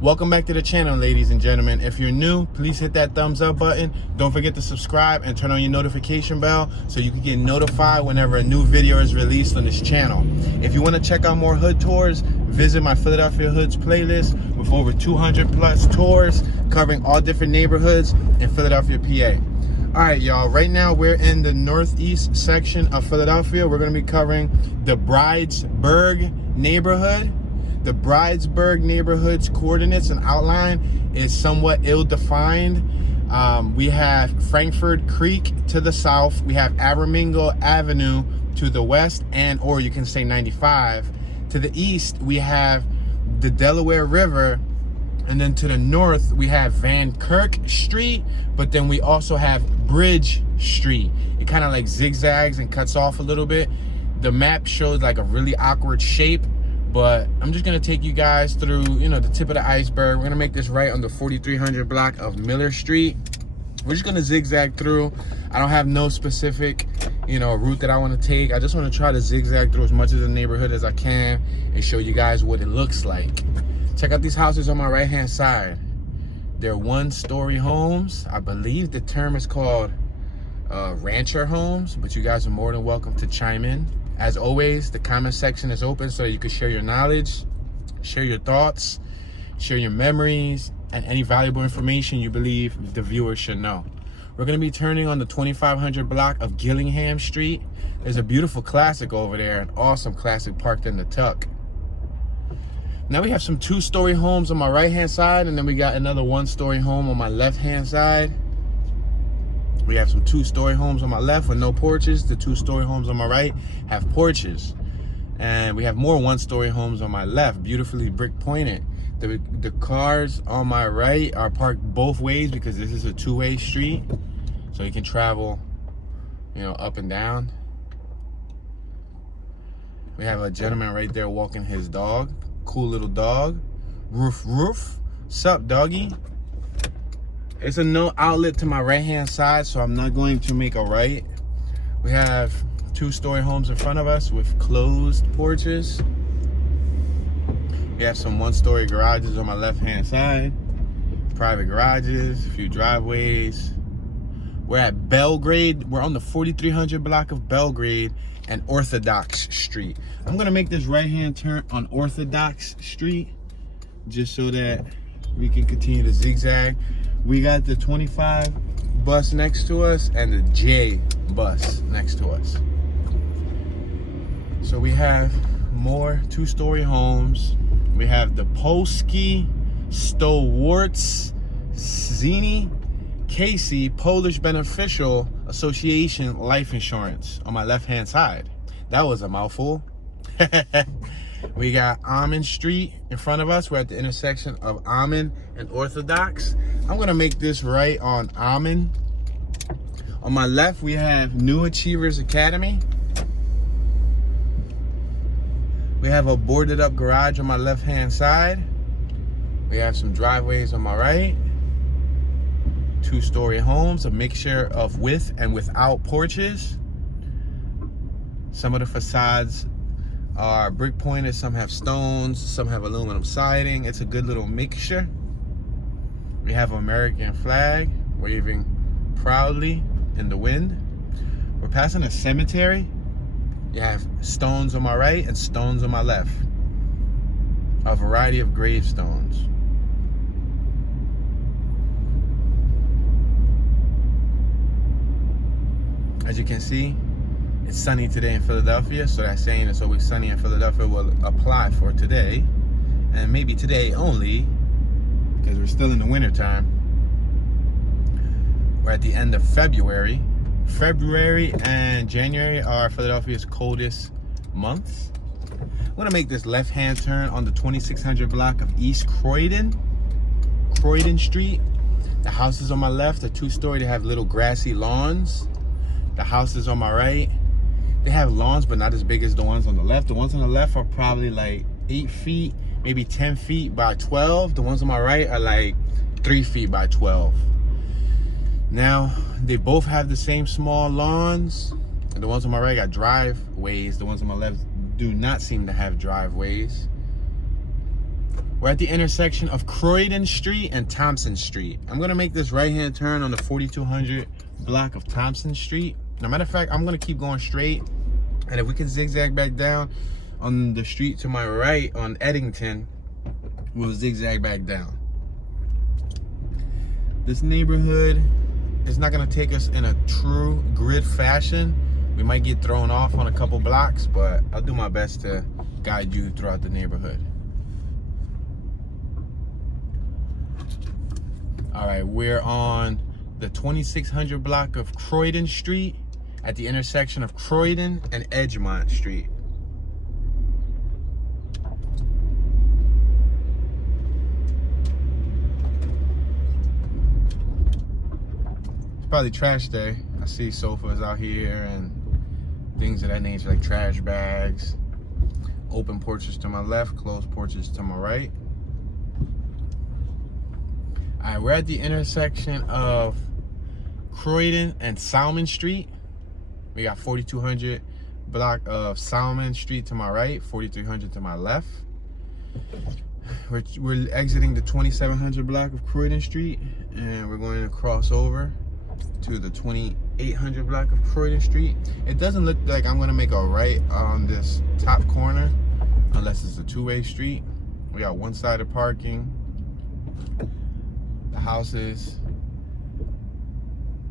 Welcome back to the channel, ladies and gentlemen. If you're new, please hit that thumbs up button. Don't forget to subscribe and turn on your notification bell so you can get notified whenever a new video is released on this channel. If you want to check out more hood tours, visit my Philadelphia Hoods playlist with over 200 plus tours covering all different neighborhoods in Philadelphia, PA. All right, y'all, right now we're in the northeast section of Philadelphia. We're going to be covering the Bridesburg neighborhood. The Bridesburg neighborhood's coordinates and outline is somewhat ill-defined. We have Frankfort Creek to the south. We have Aramingo Avenue to the west, or you can say 95. To the east, we have the Delaware River. And then to the north, we have Van Kirk Street, but then we also have Bridge Street. It kind of like zigzags and cuts off a little bit. The map shows like a really awkward shape, but I'm just gonna take you guys through, the tip of the iceberg. We're gonna make this right on the 4300 block of Miller Street. We're just gonna zigzag through. I don't have no specific, route that I wanna take. I just wanna try to zigzag through as much of the neighborhood as I can and show you guys what it looks like. Check out these houses on my right-hand side. They're one-story homes. I believe the term is called rancher homes, but you guys are more than welcome to chime in. As always, the comment section is open so you can share your knowledge, share your thoughts, share your memories, and any valuable information you believe the viewers should know. We're gonna be turning on the 2500 block of Gillingham Street. There's a beautiful classic over there, an awesome classic parked in the tuck. Now we have some two-story homes on my right-hand side, and then we got another one-story home on my left-hand side. We have some two-story homes on my left with no porches. The two-story homes on my right have porches. And we have more one-story homes on my left, beautifully brick pointed. The cars on my right are parked both ways because this is a two-way street. So you can travel, up and down. We have a gentleman right there walking his dog. Cool little dog. Roof, roof. Sup, doggy? It's a no outlet to my right-hand side, so I'm not going to make a right. We have two-story homes in front of us with closed porches. We have some one-story garages on my left-hand side. Private garages, a few driveways. We're at Belgrade. We're on the 4300 block of Belgrade and Orthodox Street. I'm gonna make this right-hand turn on Orthodox Street just so that we can continue to zigzag. We got the 25 bus next to us and the J bus next to us. So we have more two-story homes. We have the Polski Stowarts Zini Casey Polish Beneficial Association Life Insurance on my left-hand side. That was a mouthful. We got Almond Street in front of us. We're at the intersection of Almond and Orthodox. I'm gonna make this right on Almond. On my left, we have New Achievers Academy. We have a boarded up garage on my left-hand side. We have some driveways on my right. Two-story homes, a mixture of with and without porches. Some of the facades are brick pointed, some have stones, some have aluminum siding. It's a good little mixture. We have an American flag waving proudly in the wind. We're passing a cemetery. You have stones on my right and stones on my left. A variety of gravestones. As you can see, it's sunny today in Philadelphia, so that saying it's always sunny in Philadelphia will apply for today, and maybe today only, because we're still in the winter time. We're at the end of February. February and January are Philadelphia's coldest months. I'm gonna make this left-hand turn on the 2600 block of East Croydon Street. The houses on my left are two-story. They have little grassy lawns. The houses on my right, they have lawns, but not as big as the ones on the left. The ones on the left are probably like 8 feet, maybe 10 feet by 12. The ones on my right are like 3 feet by 12. Now, they both have the same small lawns. And the ones on my right got driveways. The ones on my left do not seem to have driveways. We're at the intersection of Croydon Street and Thompson Street. I'm gonna make this right-hand turn on the 4200 block of Thompson Street. As a matter of fact, I'm gonna keep going straight. And if we can zigzag back down on the street to my right on Eddington, we'll zigzag back down. This neighborhood is not gonna take us in a true grid fashion. We might get thrown off on a couple blocks, but I'll do my best to guide you throughout the neighborhood. All right, we're on the 2600 block of Croydon Street at the intersection of Croydon and Edgemont Street. It's probably trash day. I see sofas out here and things of that nature, like trash bags. Open porches to my left, closed porches to my right. All right, we're at the intersection of Croydon and Salmon Street. We got 4200 block of Salmon Street to my right, 4300 to my left. We're exiting the 2700 block of Croydon Street, and we're going to cross over to the 2800 block of Croydon Street. It doesn't look like I'm gonna make a right on this top corner unless it's a two-way street. We got one-sided parking. The houses,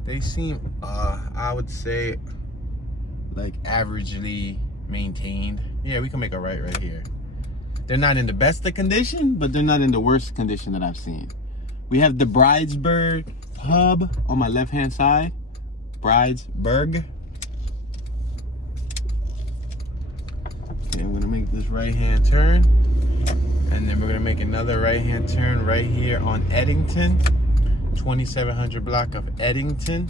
they seem, I would say, like averagely maintained. Yeah, we can make a right here. They're not in the best of condition, but they're not in the worst condition that I've seen. We have the Bridesburg pub on my left-hand side. Bridesburg. Okay, I'm gonna make this right-hand turn. And then we're gonna make another right-hand turn right here on Eddington, 2700 block of Eddington.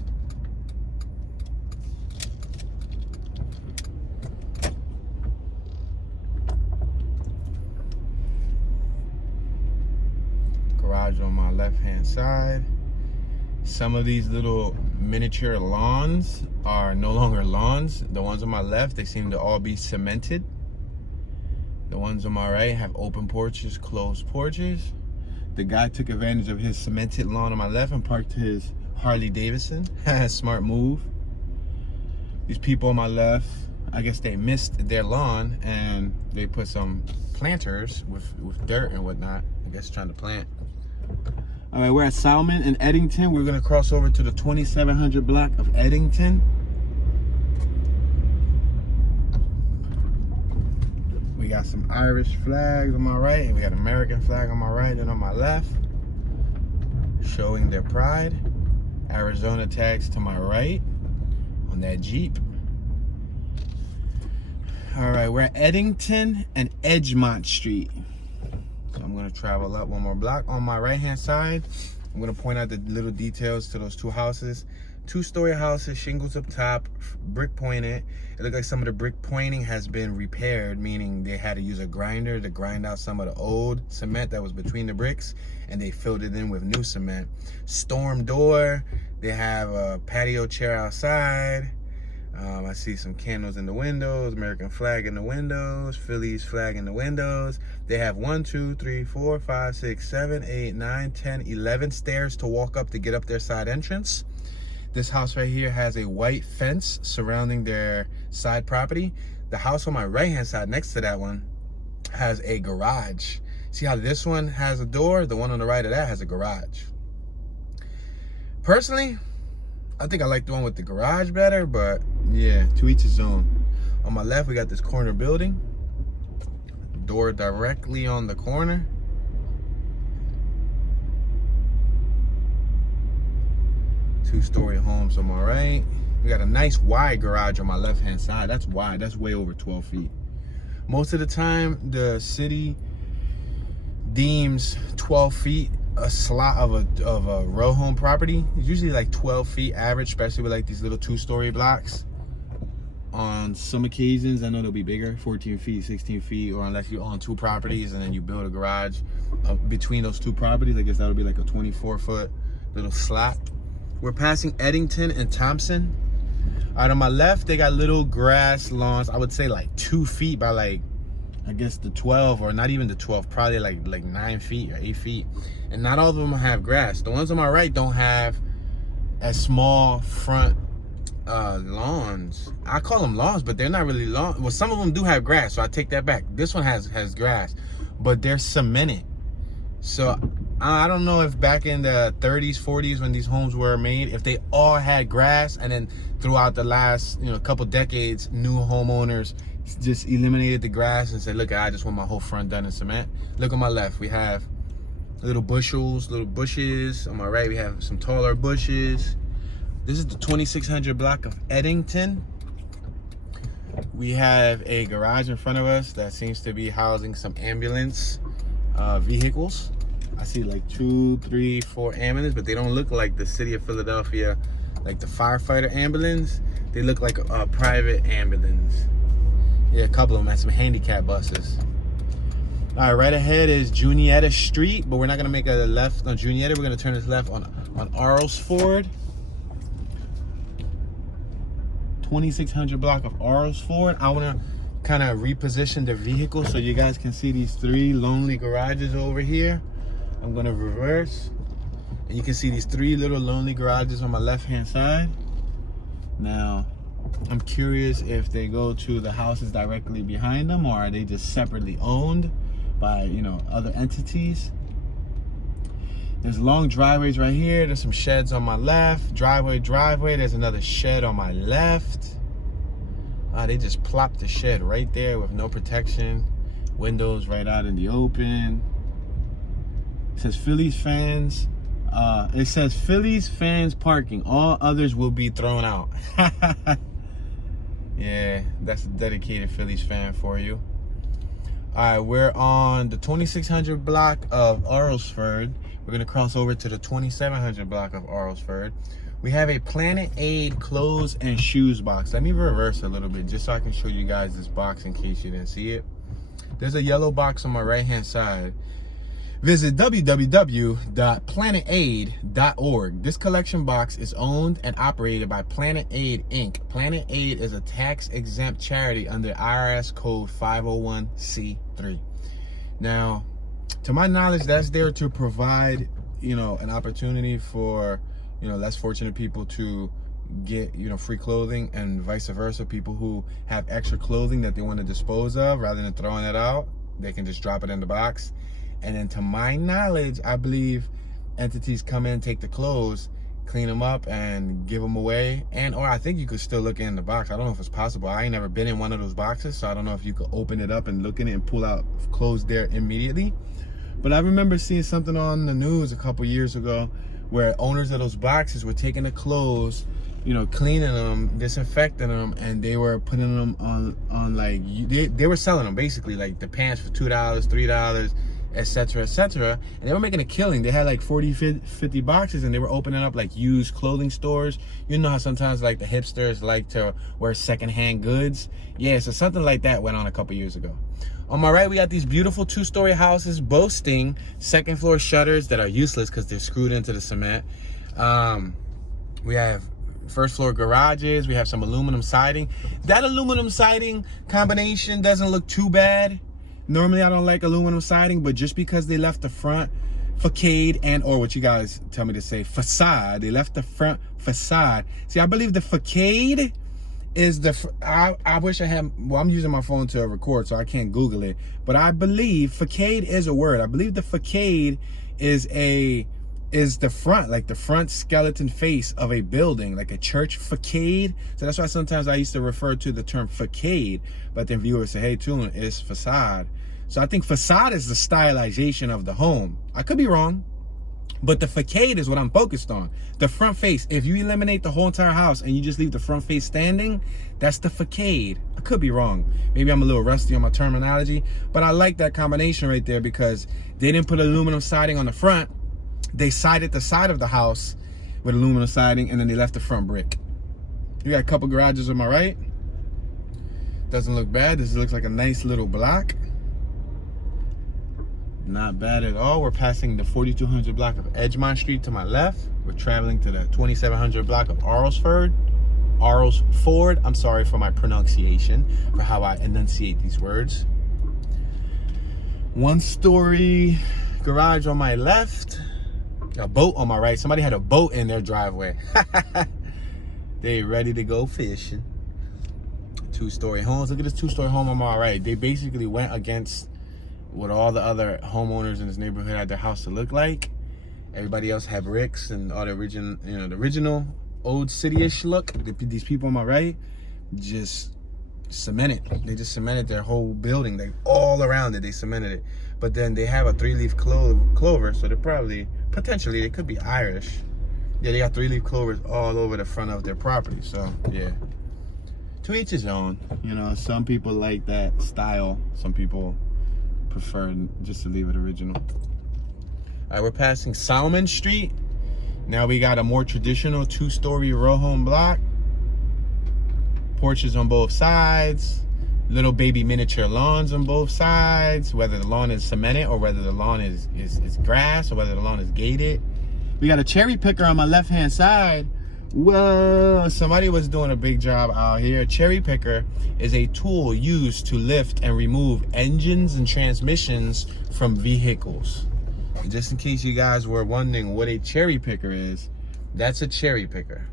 Garage on my left-hand side. Some of these little miniature lawns are no longer lawns. The ones on my left, they seem to all be cemented. The ones on my right have open porches, closed porches. The guy took advantage of his cemented lawn on my left and parked his Harley Davidson. Smart move. These people on my left, I guess they missed their lawn and they put some planters with dirt and whatnot. I guess trying to plant. All right, we're at Salmon and Eddington. We're gonna cross over to the 2700 block of Eddington. We got some Irish flags on my right, and we got American flag on my right and on my left, showing their pride. Arizona tags to my right on that Jeep. All right, we're at Eddington and Edgemont Street. So I'm gonna travel up one more block. On my right-hand side, I'm gonna point out the little details to those two houses. Two-story houses, shingles up top, brick pointed. It looked like some of the brick pointing has been repaired, meaning they had to use a grinder to grind out some of the old cement that was between the bricks, and they filled it in with new cement. Storm door, they have a patio chair outside. I see some candles in the windows, American flag in the windows, Phillies flag in the windows. They have 1, 2, 3, 4, 5, 6, 7, 8, 9, 10, 11 stairs to walk up to get up their side entrance. This house right here has a white fence surrounding their side property. The house on my right-hand side next to that one has a garage. See how this one has a door? The one on the right of that has a garage. Personally, I think I like the one with the garage better, but yeah, to each his own. On my left, we got this corner building. Door directly on the corner. Two-story homes on my right. We got a nice wide garage on my left-hand side. That's wide. That's way over 12 feet. Most of the time, the city deems 12 feet a slot of a row home property. It's usually like 12 feet average, especially with like these little two-story blocks. On some occasions, I know they'll be bigger, 14 feet, 16 feet, or unless you own two properties and then you build a garage between those two properties, I guess that'll be like a 24-foot little slot. We're passing Eddington and Thompson. All right, on my left, they got little grass lawns. I would say like 2 feet by like I guess the 12, or not even the 12, probably like 9 feet or 8 feet. And not all of them have grass. The ones on my right don't have as small front lawns. I call them lawns, but they're not really lawns. Well, some of them do have grass, so I take that back. This one has grass, but they're cemented. So I don't know if back in the 30s, 40s, when these homes were made, if they all had grass, and then throughout the last couple decades, new homeowners just eliminated the grass and said, look, I just want my whole front done in cement. Look on my left, we have little bushes. On my right, we have some taller bushes. This is the 2600 block of Eddington. We have a garage in front of us that seems to be housing some ambulance vehicles. I see like 2, 3, 4 ambulances, but they don't look like the city of Philadelphia, like the firefighter ambulance. They look like a private ambulance. Yeah, a couple of them have some handicap buses. All right, right ahead is Juniata Street, but we're not gonna make a left on Juniata. We're gonna turn this left on Arlesford. 2600 block of Arlesford. I wanna kind of reposition the vehicle so you guys can see these 3 lonely garages over here. I'm gonna reverse, and you can see these 3 little lonely garages on my left-hand side. Now, I'm curious if they go to the houses directly behind them, or are they just separately owned by, other entities. There's long driveways right here. There's some sheds on my left. Driveway. There's another shed on my left. They just plopped the shed right there with no protection. Windows right out in the open. It says Phillies fans. It says Phillies fans parking. All others will be thrown out. Yeah, that's a dedicated Phillies fan for you. All right, we're on the 2600 block of Arlesford. We're gonna cross over to the 2700 block of Arlesford. We have a Planet Aid clothes and shoes box. Let me reverse a little bit just so I can show you guys this box in case you didn't see it. There's a yellow box on my right-hand side. Visit www.planetaid.org. This collection box is owned and operated by Planet Aid, Inc. Planet Aid is a tax-exempt charity under IRS Code 501c3. Now, to my knowledge, that's there to provide, an opportunity for, less fortunate people to get, free clothing, and vice versa. People who have extra clothing that they want to dispose of, rather than throwing it out, they can just drop it in the box. And then to my knowledge, I believe entities come in, take the clothes, clean them up, and give them away. Or I think you could still look in the box. I don't know if it's possible. I ain't never been in one of those boxes, so I don't know if you could open it up and look in it and pull out clothes there immediately. But I remember seeing something on the news a couple years ago where owners of those boxes were taking the clothes, cleaning them, disinfecting them, and they were putting them on like, they were selling them basically, like the pants for $2, $3, etc., etc. And they were making a killing. They had like 40, 50 boxes, and they were opening up like used clothing stores. You know how sometimes like the hipsters like to wear secondhand goods? Yeah, so something like that went on a couple years ago. On my right, we got these beautiful 2-story houses boasting second floor shutters that are useless because they're screwed into the cement. We have first floor garages. We have some aluminum siding. That aluminum siding combination doesn't look too bad. Normally, I don't like aluminum siding, but just because they left the front facade or what you guys tell me to say, facade, they left the front facade. See, I believe the facade is I wish I had, well, I'm using my phone to record, so I can't Google it, but I believe facade is a word. I believe the facade is the front, like the front skeleton face of a building, like a church facade. So that's why sometimes I used to refer to the term facade, but then viewers say, hey, Tune, it's facade. So I think facade is the stylization of the home. I could be wrong, but the facade is what I'm focused on. The front face. If you eliminate the whole entire house and you just leave the front face standing, that's the facade. I could be wrong. Maybe I'm a little rusty on my terminology, but I like that combination right there because they didn't put aluminum siding on the front. They sided the side of the house with aluminum siding, and then they left the front brick. You got a couple garages on my right. Doesn't look bad. This looks like a nice little block. Not bad at all. We're passing the 4200 block of Edgemont Street to my left. We're traveling to the 2700 block of Arlesford. I'm sorry for my pronunciation, for how I enunciate these words. 1-story garage on my left, a boat on my right. Somebody had a boat in their driveway. They ready to go fishing. 2-story homes. Look at this 2-story home on my right. They basically went against what all the other homeowners in this neighborhood had their house to look like. Everybody else had bricks and all the original, the original old city-ish look. These people on my right just cemented. They just cemented their whole building, like all around it. They cemented it. But then they have a 3-leaf clover, so they're probably, potentially, they could be Irish. Yeah, they got 3-leaf clovers all over the front of their property. So yeah, to each his own. Some people like that style. Some people prefer just to leave it original. All right, we're passing Salmon Street. Now we got a more traditional 2-story row home block. Porches on both sides. Little baby miniature lawns on both sides. Whether the lawn is cemented or whether the lawn is grass or whether the lawn is gated. We got a cherry picker on my left-hand side. Whoa, somebody was doing a big job out here. A cherry picker is a tool used to lift and remove engines and transmissions from vehicles. Just in case you guys were wondering what a cherry picker is, that's a cherry picker.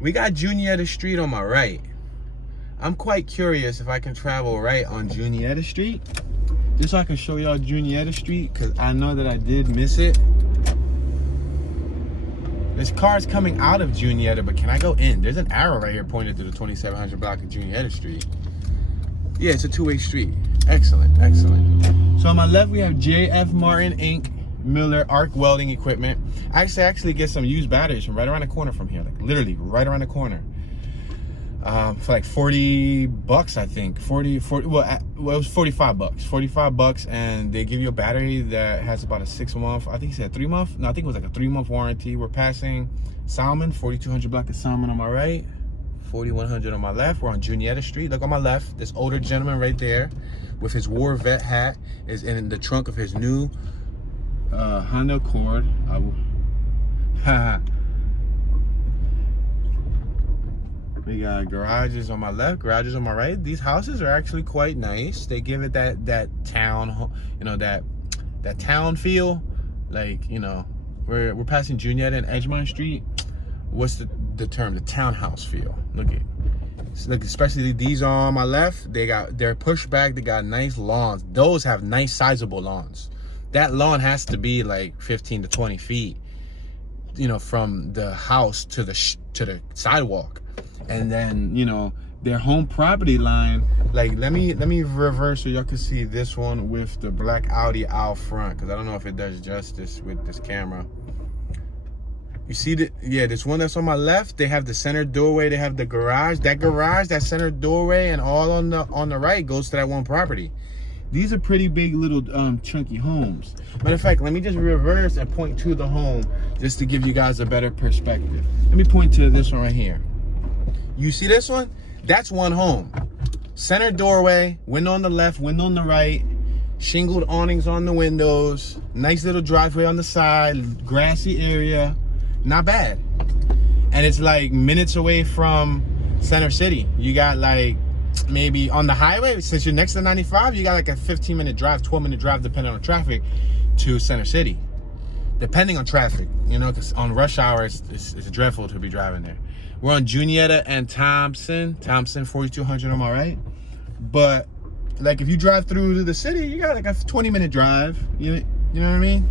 We got Juniata Street on my right. I'm quite curious if I can travel right on Juniata Street, just so I can show y'all Juniata Street, because I know that I did miss it. There's cars coming out of Juniata, but can I go in? There's an arrow right here pointed to the 2700 block of Juniata Street. Yeah, it's a 2-way street. Excellent, excellent. So on my left, we have J.F. Martin Inc. Miller arc welding equipment. I actually get some used batteries from right around the corner from here, like literally right around the corner. For like 40 bucks, I think. 40, well, it was 45 bucks. 45 bucks, and they give you a battery that has about a 6-month, I think he said 3-month. No, I think it was like a 3-month warranty. We're passing Salmon, 4200 block of Salmon on my right, 4100 on my left. We're on Juniata Street. Look on my left, this older gentleman right there with his war vet hat is in the trunk of his new Honda Accord. We got garages on my left, garages on my right. These houses are actually quite nice. They give it that town, that town feel. Like, we're passing Juniata and Edgemont Street. What's the term? The townhouse feel. Look, especially these are on my left. They're pushed back. They got nice lawns. Those have nice sizable lawns. That lawn has to be like 15 to 20 feet, from the house to the sidewalk. And then, their home property line, like, let me reverse so y'all can see this one with the black Audi out front, because I don't know if it does justice with this camera. You see this one that's on my left, they have the center doorway, they have the garage. That center doorway and all on the right goes to that one property. These are pretty big little chunky homes. Matter of fact, let me just reverse and point to the home just to give you guys a better perspective. Let me point to this one right here. You see this one? That's one home. Center doorway, window on the left, window on the right, shingled awnings on the windows, nice little driveway on the side, grassy area. Not bad. And it's like minutes away from Center City. You got like maybe on the highway, since you're next to 95, you got like a 15-minute drive, 12-minute drive, depending on traffic, to Center City. Depending on traffic, because on rush hour, it's dreadful to be driving there. We're on Juniata and Thompson, 4200 on my right. But like if you drive through to the city, you got like a 20-minute drive. You know what I mean?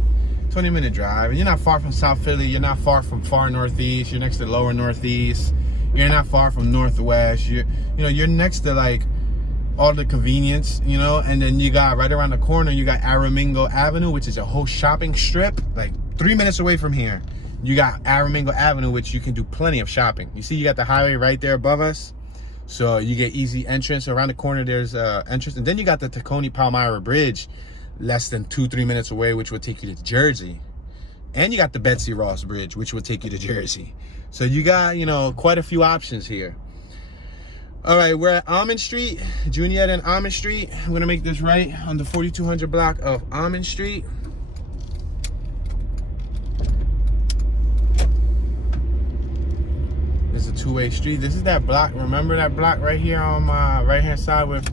20-minute drive. And you're not far from South Philly. You're not far from far northeast. You're next to lower northeast. You're not far from northwest. You're next to like all the convenience, and then you got right around the corner, you got Aramingo Avenue, which is a whole shopping strip, like 3 minutes away from here. You got Aramingo Avenue, which you can do plenty of shopping. You see, you got the highway right there above us. So you get easy entrance. Around the corner, there's entrance. And then you got the Tacony Palmyra Bridge, less than 2-3 minutes away, which would take you to Jersey. And you got the Betsy Ross Bridge, which would take you to Jersey. So you got, quite a few options here. All right, we're at Almond Street, Juniata and Almond Street. I'm gonna make this right on the 4200 block of Almond Street. It's a 2-way street. This is that block. Remember that block right here on my right-hand side with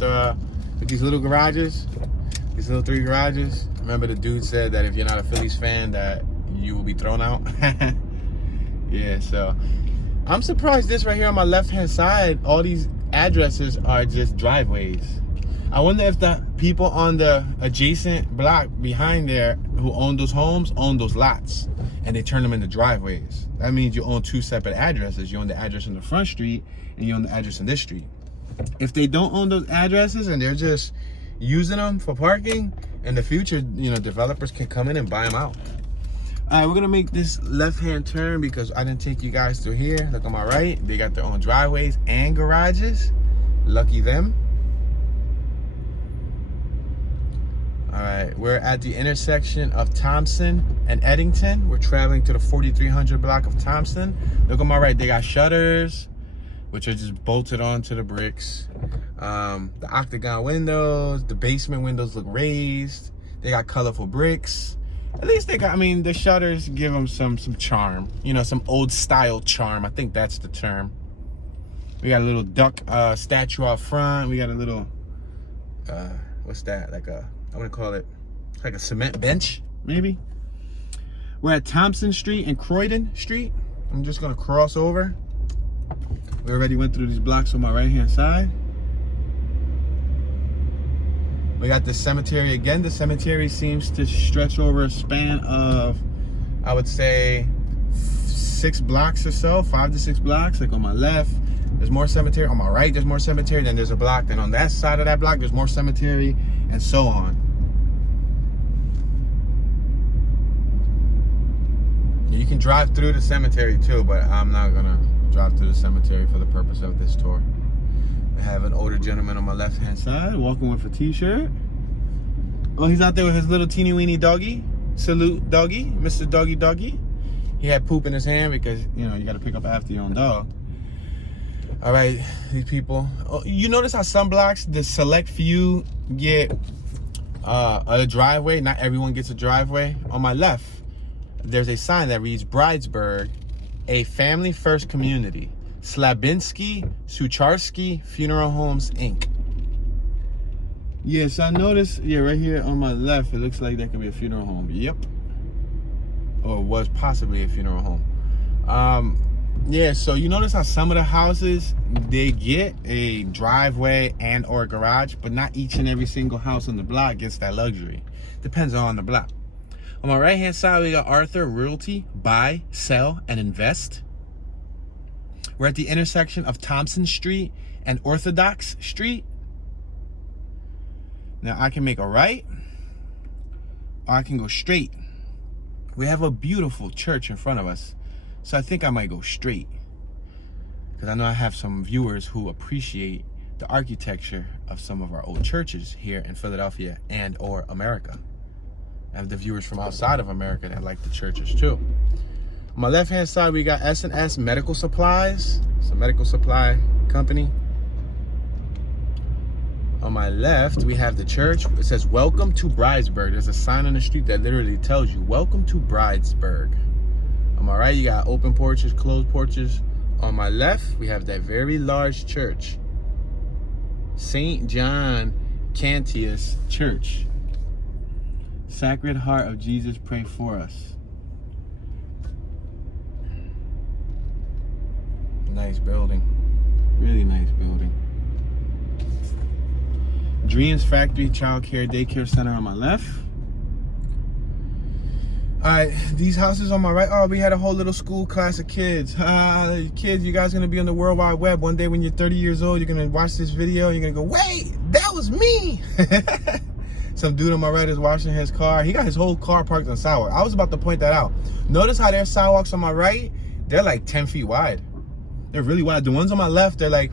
these little garages? little 3 garages. Remember the dude said that if you're not a Phillies fan that you will be thrown out? Yeah, so I'm surprised this right here on my left-hand side, all these addresses are just driveways. I wonder if the people on the adjacent block behind there who own those homes own those lots and they turn them into driveways. That means you own 2 separate addresses. You own the address on the front street and you own the address on this street. If they don't own those addresses and they're just using them for parking, in the future, you know, developers can come in and buy them out. All right, we're gonna make this left-hand turn because I didn't take you guys through here. Look on my right, they got their own driveways and garages. Lucky them. All right, we're at the intersection of Thompson and Eddington. We're traveling to the 4300 block of Thompson. Look on my right, they got shutters, which are just bolted onto the bricks. The octagon windows, the basement windows look raised. They got colorful bricks. At least they got, I mean, the shutters give them some charm. You know, some old style charm. I think that's the term. We got a little duck statue out front. We got a little, what's that? Like a, I want to call it like a cement bench, maybe. We're at Thompson Street and Croydon Street. I'm just gonna cross over. We already went through these blocks on my right-hand side. We got the cemetery again. The cemetery seems to stretch over a span of, I would say, 6 blocks or so, 5 to 6 blocks. Like on my left, there's more cemetery. On my right, there's more cemetery. Then there's a block. Then on that side of that block, there's more cemetery, and so on. You can drive through the cemetery too, but I'm not gonna drive through the cemetery for the purpose of this tour. I have an older gentleman on my left-hand side walking with a t-shirt. Oh, he's out there with his little teeny weeny doggy. Salute, doggy, Mr. Doggy Doggy. He had poop in his hand because, you know, you got to pick up after your own dog. All right, these people. Oh, you notice how some blocks, the select few get a driveway. Not everyone gets a driveway. On my left, there's a sign that reads Bridesburg, a family-first community. Slabinsky Sucharski Funeral Homes, Inc. Yes, I noticed, yeah, right here on my left, it looks like that could be a funeral home. Yep. Or was possibly a funeral home. Yeah, so you notice how some of the houses, they get a driveway and or a garage, but not each and every single house on the block gets that luxury. Depends on the block. On my right-hand side, we got Arthur Realty, buy, sell, and invest. We're at the intersection of Thompson Street and Orthodox Street. Now I can make a right or I can go straight. We have a beautiful church in front of us, so I think I might go straight because I know I have some viewers who appreciate the architecture of some of our old churches here in Philadelphia and or America. I have the viewers from outside of America that like the churches too. On my left-hand side, we got S&S Medical Supplies. It's a medical supply company. On my left, we have the church. It says, welcome to Bridesburg. There's a sign on the street that literally tells you, welcome to Bridesburg. On my right, you got open porches, closed porches. On my left, we have that very large church. Saint John Cantius Church. Sacred Heart of Jesus, pray for us. Nice building. Really nice building. Dreams Factory Child Care Daycare Center on my left. All right, these houses on my right. Oh, we had a whole little school class of kids. Kids, you guys are gonna be on the World Wide Web. One day when you're 30 years old, you're gonna watch this video. You're gonna go, wait, that was me. Some dude on my right is washing his car. He got his whole car parked on sidewalk. I was about to point that out. Notice how their sidewalks on my right, they're like 10 feet wide. They're really wide. The ones on my left, they're like,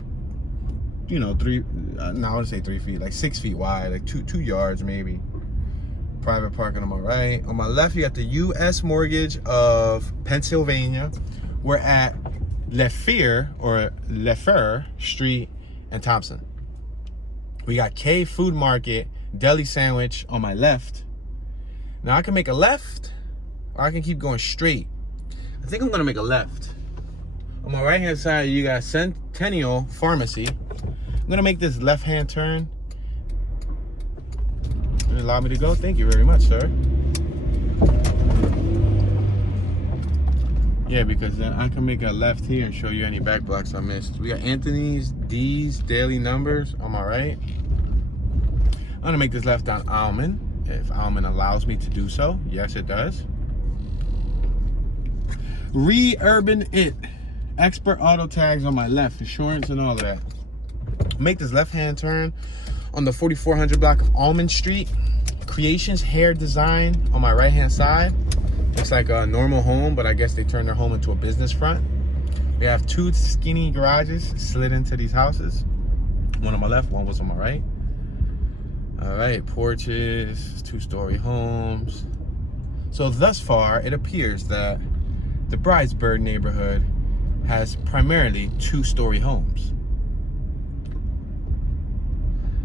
you know, I want to say 3 feet, like 6 feet wide, like two yards maybe. Private parking on my right. On my left, you got the U.S. Mortgage of Pennsylvania. We're at Lefevre Street and Thompson. We got K Food Market Deli Sandwich on my left. Now I can make a left or I can keep going straight. I think I'm gonna make a left. On my right hand side, you got Centennial Pharmacy. I'm gonna make this left hand turn. allow me to go? Thank you very much, sir. Yeah, because then I can make a left here and show you any back blocks I missed. We got Anthony's, D's, Daily Numbers. Am I right? I'm gonna make this left on Almond, if Almond allows me to do so. Yes, it does. Re-Urban It. Expert auto tags on my left, insurance and all of that. Make this left-hand turn on the 4400 block of Almond Street. Creations Hair Design on my right-hand side. Looks like a normal home, but I guess they turned their home into a business front. We have two skinny garages slid into these houses. One on my left, one was on my right. All right, porches, two-story homes. So thus far, it appears that the Bridesburg neighborhood has primarily two-story homes.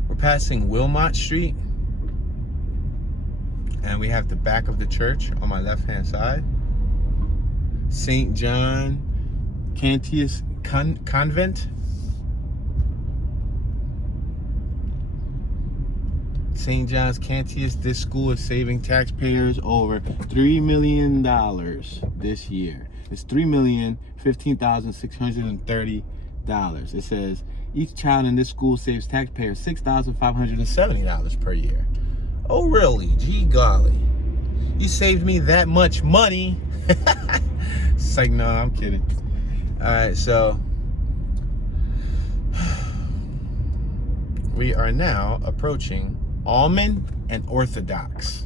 We're passing Wilmot Street, and we have the back of the church on my left-hand side. Saint John Cantius Convent. Saint John's Cantius, this school is saving taxpayers over $3 million this year. It's $3,015,630. It says each child in this school saves taxpayers $6,570 per year. Oh, really? Gee golly. You saved me that much money. It's like, no, I'm kidding. All right, so we are now approaching Almond and Orthodox.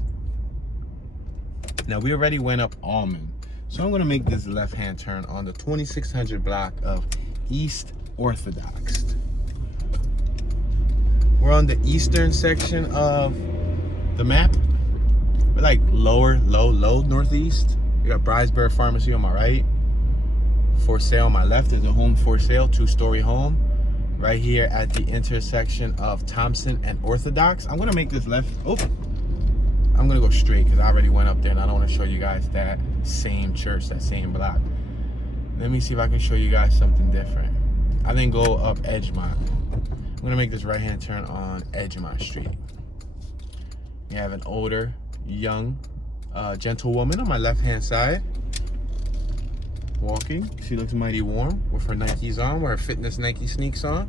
Now, we already went up Almond, so I'm going to make this left-hand turn on the 2600 block of East Orthodox. We're on the eastern section of the map. We're like low northeast. We got Bridesburg Pharmacy on my right. For sale on my left is a home for sale, two-story home. Right here at the intersection of Thompson and Orthodox. I'm gonna make this left. Oh, I'm gonna go straight because I already went up there and I don't want to show you guys that same church, that same block. Let me see if I can show you guys something different. I then go up Edgemont. I'm gonna make this right-hand turn on Edgemont Street. You have an older, young, gentle woman on my left-hand side. Walking. She looks mighty warm with her Nikes on, with her fitness Nike sneaks on.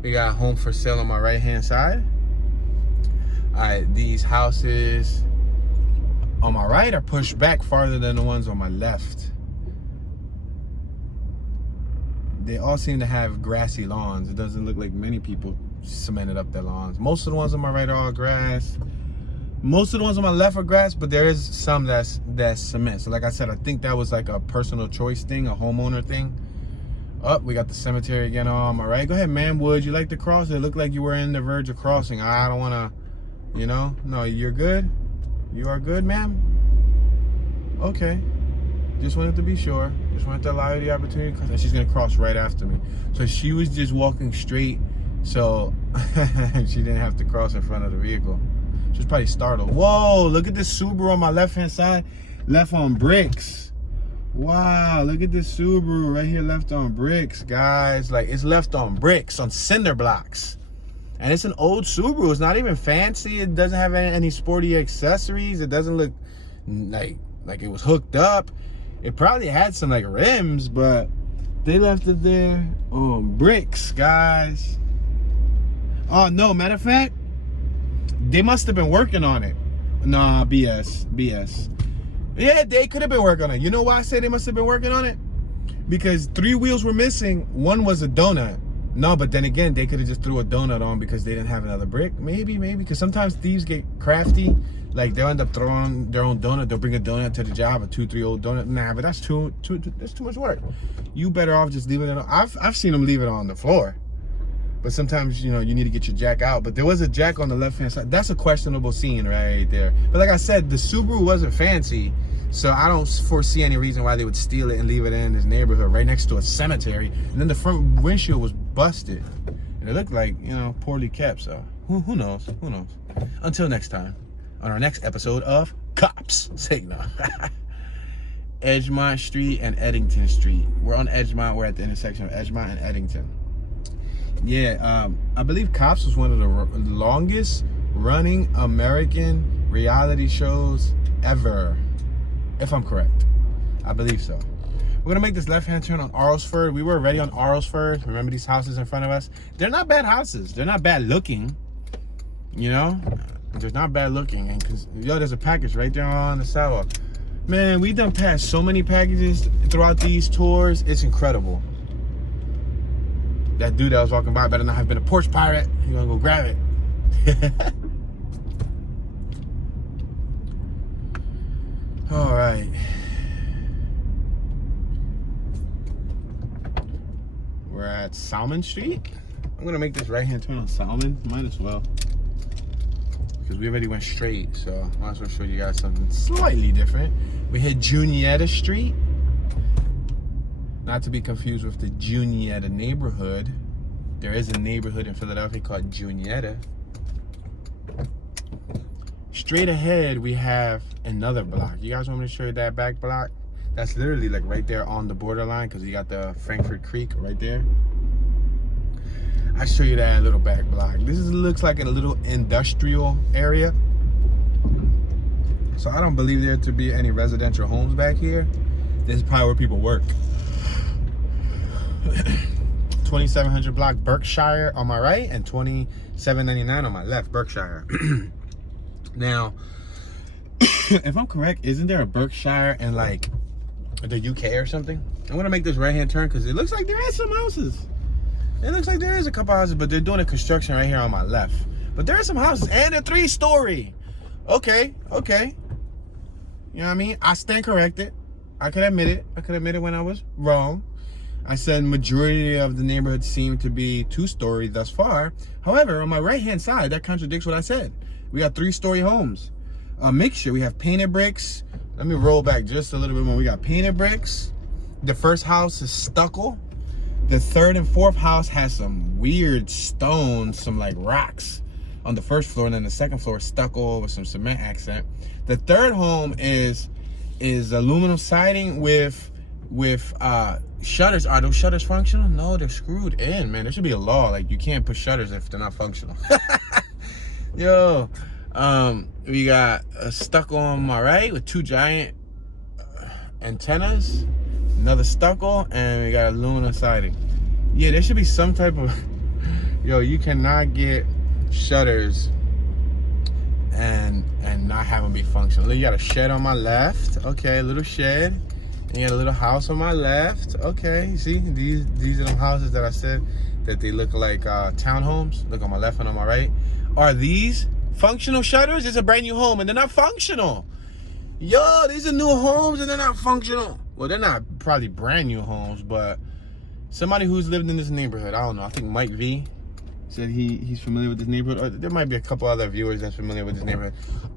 We got a home for sale on my right-hand side. All right, these houses on my right are pushed back farther than the ones on my left. They all seem to have grassy lawns. It doesn't look like many people cemented up their lawns. Most of the ones on my right are all grass. Most of the ones on my left are grass, but there is some that's cement. So like I said, I think that was like a personal choice thing, a homeowner thing. Oh, we got the cemetery again on my right. Go ahead, ma'am. Would you like to cross? It looked like you were in the verge of crossing. I don't want to, you know. No, you're good. You are good, ma'am. Okay. Just wanted to be sure. Just wanted to allow you the opportunity to cross. And she's going to cross right after me. So she was just walking straight. So she didn't have to cross in front of the vehicle. She was probably startled. Whoa, look at this Subaru on my left-hand side. Left on bricks. Wow, look at this Subaru right here left on bricks, guys. Like, it's left on bricks, on cinder blocks. And it's an old Subaru. It's not even fancy. It doesn't have any sporty accessories. It doesn't look like it was hooked up. It probably had some, like, rims, but they left it there on bricks, guys. Oh, no, matter of fact, they must have been working on it. Nah, BS. Yeah, they could have been working on it. You know why I say they must have been working on it? Because 3 wheels were missing. One was a donut. No, but then again, they could have just threw a donut on because they didn't have another brick. Maybe. Because sometimes thieves get crafty. Like, they'll end up throwing their own donut. They'll bring a donut to the job, a 2-3 old donut. Nah, but that's too much work. You better off just leaving it on. I've seen them leave it on the floor. But sometimes, you know, you need to get your jack out. But there was a jack on the left-hand side. That's a questionable scene right there. But like I said, the Subaru wasn't fancy. So I don't foresee any reason why they would steal it and leave it in this neighborhood right next to a cemetery. And then the front windshield was busted. And it looked like, you know, poorly kept. So who knows? Who knows? Until next time, on our next episode of Cops. Say no. Edgemont Street and Eddington Street. We're on Edgemont. We're at the intersection of Edgemont and Eddington. Yeah, I believe Cops was one of the longest running American reality shows ever, if I'm correct. I believe so. We're gonna make this left-hand turn on Arlesford. We were already on Arlesford. Remember these houses in front of us? They're not bad houses. They're not bad looking. You know, they're not bad looking. And cause yo, there's a package right there on the sidewalk. Man, we done passed so many packages throughout these tours. It's incredible. That dude that was walking by better not have been a porch pirate. He gonna go grab it. All right. We're at Salmon Street. I'm gonna make this right-hand turn on Salmon. Might as well, because we already went straight. So might as well show you guys something slightly different. We hit Juniata Street. Not to be confused with the Juniata neighborhood. There is a neighborhood in Philadelphia called Juniata. Straight ahead, we have another block. You guys want me to show you that back block? That's literally like right there on the borderline, because you got the Frankfurt Creek right there. I'll show you that little back block. This looks like a little industrial area. So I don't believe there to be any residential homes back here. This is probably where people work. 2700 block Berkshire on my right and 2799 on my left, Berkshire. Now, if I'm correct, isn't there a Berkshire in like the UK or something? I'm gonna make this right-hand turn because it looks like there is some houses. It looks like there is a couple houses, but they're doing a construction right here on my left. But there are some houses, and a 3-story. Okay. You know what I mean? I stand corrected. I could admit it. I could admit it when I was wrong. I said majority of the neighborhood seemed to be 2-story thus far. However, on my right-hand side, that contradicts what I said. We got 3-story homes. A mixture. We have painted bricks. Let me roll back just a little bit more. We got painted bricks. The first house is stucco. The third and fourth house has some weird stones, some like rocks on the first floor, and then the second floor is stucco with some cement accent. The third home is aluminum siding with shutters. Are those shutters functional? No, they're screwed in, man. There should be a law like you can't put shutters if they're not functional. Yo, we got a stucco on my right with 2 giant antennas, another stucco, and we got aluminum siding. Yeah, there should be some type of yo, you cannot get shutters and not have them be functional. You got a shed on my left. Okay, a little shed. And you got a little house on my left. Okay, you see, these are the houses that I said that they look like townhomes. Look on my left and on my right. Are these functional shutters? It's a brand new home and they're not functional. Yo, these are new homes and they're not functional. Well, they're not probably brand new homes, but somebody who's lived in this neighborhood, I don't know, I think Mike V said he's familiar with this neighborhood. Or there might be a couple other viewers that's familiar with this neighborhood.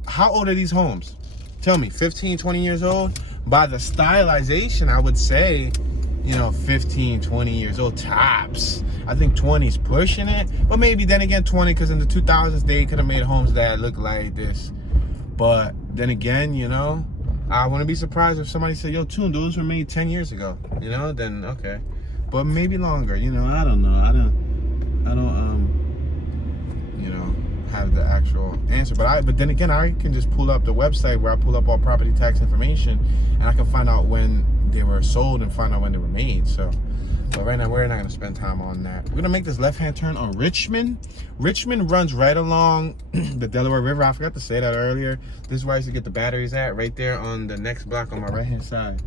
How old are these homes? Tell me, 15, 20 years old? By the stylization, I would say, you know, 15, 20 years old tops. I think 20 is pushing it, but maybe then again 20, because in the 2000s they could have made homes that look like this. But then again, you know, I wouldn't be surprised if somebody said, yo, Toon, those were made 10 years ago, you know, then okay. But maybe longer, you know, I don't know. I don't you know, have the actual answer. But then again, I can just pull up the website where I pull up all property tax information, and I can find out when they were sold and find out when they were made. So, but right now we're not gonna spend time on that. We're gonna make this left-hand turn on Richmond. Richmond runs right along the Delaware River. I forgot to say that earlier. This is where I used to get the batteries at, right there on the next block on my right-hand side.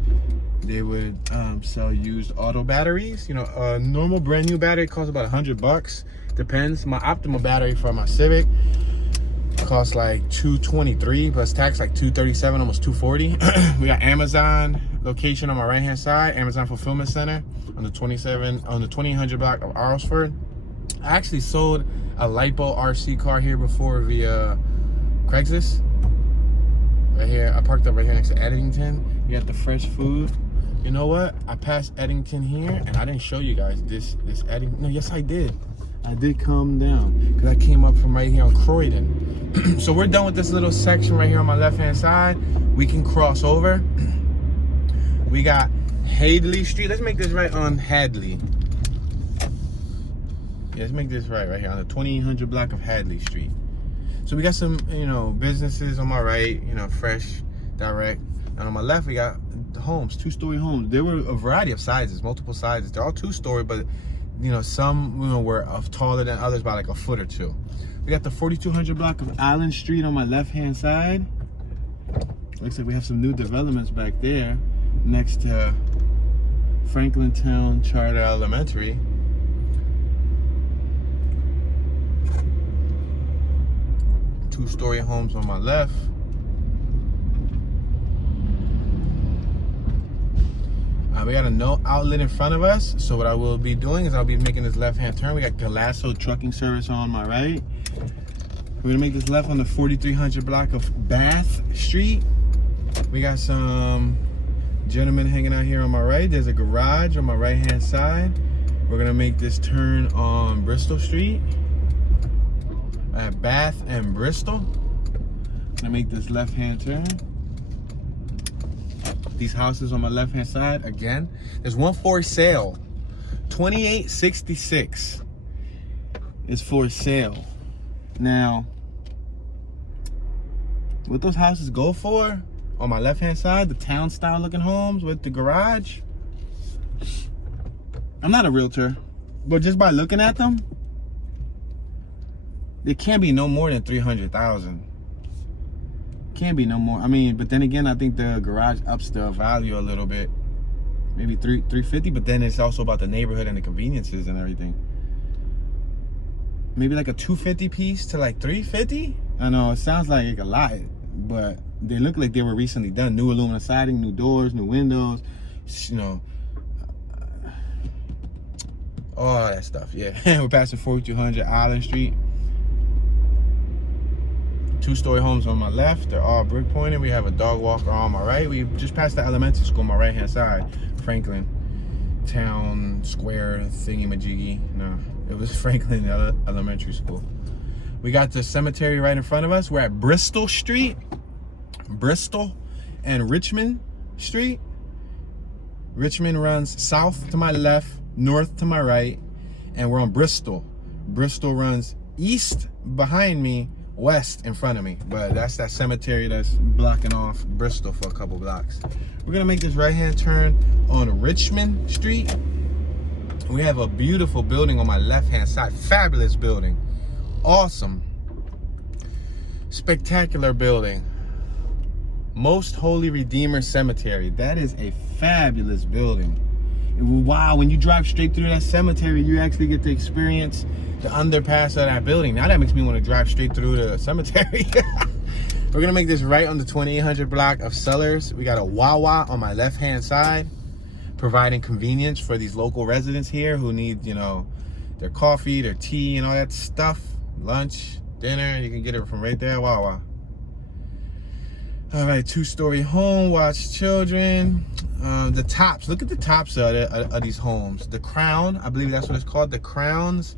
They would sell used auto batteries. You know, a normal brand new battery costs about $100. Depends. My optimal battery for my Civic costs like $223 plus tax, like $237, almost $240. We got Amazon location on my right hand side, Amazon fulfillment center on the 2800 block of Arlesford. I actually sold a LiPo RC car here before via Craigslist. Right here, I parked up right here next to Eddington. You got the fresh food. You know what? I passed Eddington here, and I didn't show you guys this Eddington. No, yes I did. I did come down because I came up from right here on Croydon. So we're done with this little section right here on my left-hand side. We can cross over. We got Hadley Street. Let's make this right on Hadley. Yeah, let's make this right here on the 2800 block of Hadley Street. So we got some, you know, businesses on my right, you know, fresh, direct. And on my left, we got the homes, 2-story homes. There were a variety of sizes, multiple sizes. They're all 2-story, but, you know, some, you know, were taller than others by like a foot or two. We got the 4200 block of Allen Street on my left-hand side. Looks like we have some new developments back there next to Franklintown Charter Elementary. Two-story homes on my left. We got a no outlet in front of us, so what I will be doing is I'll be making this left-hand turn. We got Galasso Trucking Service on my right. We're gonna make this left on the 4300 block of Bath Street. We got some gentlemen hanging out here on my right. There's a garage on my right-hand side. We're gonna make this turn on Bristol Street at Bath and Bristol. Gonna make this left-hand turn. These houses on my left-hand side, again, there's one for sale. 2866 is for sale. Now, what those houses go for on my left-hand side, the town-style looking homes with the garage. I'm not a realtor, but just by looking at them, they can't be no more than 300,000. Can't be no more. I mean, but then again, I think the garage ups the value a little bit, maybe 350. But then it's also about the neighborhood and the conveniences and everything. Maybe like a 250 piece to like 350. I know it sounds like a lot, but they look like they were recently done. New aluminum siding, new doors, new windows, you know, all that stuff. Yeah. We're passing 4200 Allen Street. 2-story homes on my left. They're all brick pointed. We have a dog walker on my right. We just passed the elementary school on my right hand side. Franklin Town Square thingy-majiggy. No, it was Franklin Elementary School. We got the cemetery right in front of us. We're at Bristol Street, Bristol and Richmond Street. Richmond runs south to my left, north to my right, and we're on Bristol. Bristol runs east behind me, west in front of me, but that's that cemetery that's blocking off Bristol for a couple blocks. We're gonna make this right-hand turn on Richmond Street. We have a beautiful building on my left-hand side. Fabulous building. Awesome. Spectacular building. Most Holy Redeemer Cemetery. That is a fabulous building. Wow, when you drive straight through that cemetery, you actually get to experience the underpass of that building. Now that makes me want to drive straight through the cemetery. We're gonna make this right on the 2800 block of Sellers. We got a Wawa on my left-hand side, providing convenience for these local residents here who need, you know, their coffee, their tea, and all that stuff. Lunch, dinner, you can get it from right there at Wawa. All right, 2-story home, watch children. The tops, look at the tops of these homes. The crown, I believe that's what it's called, the crowns.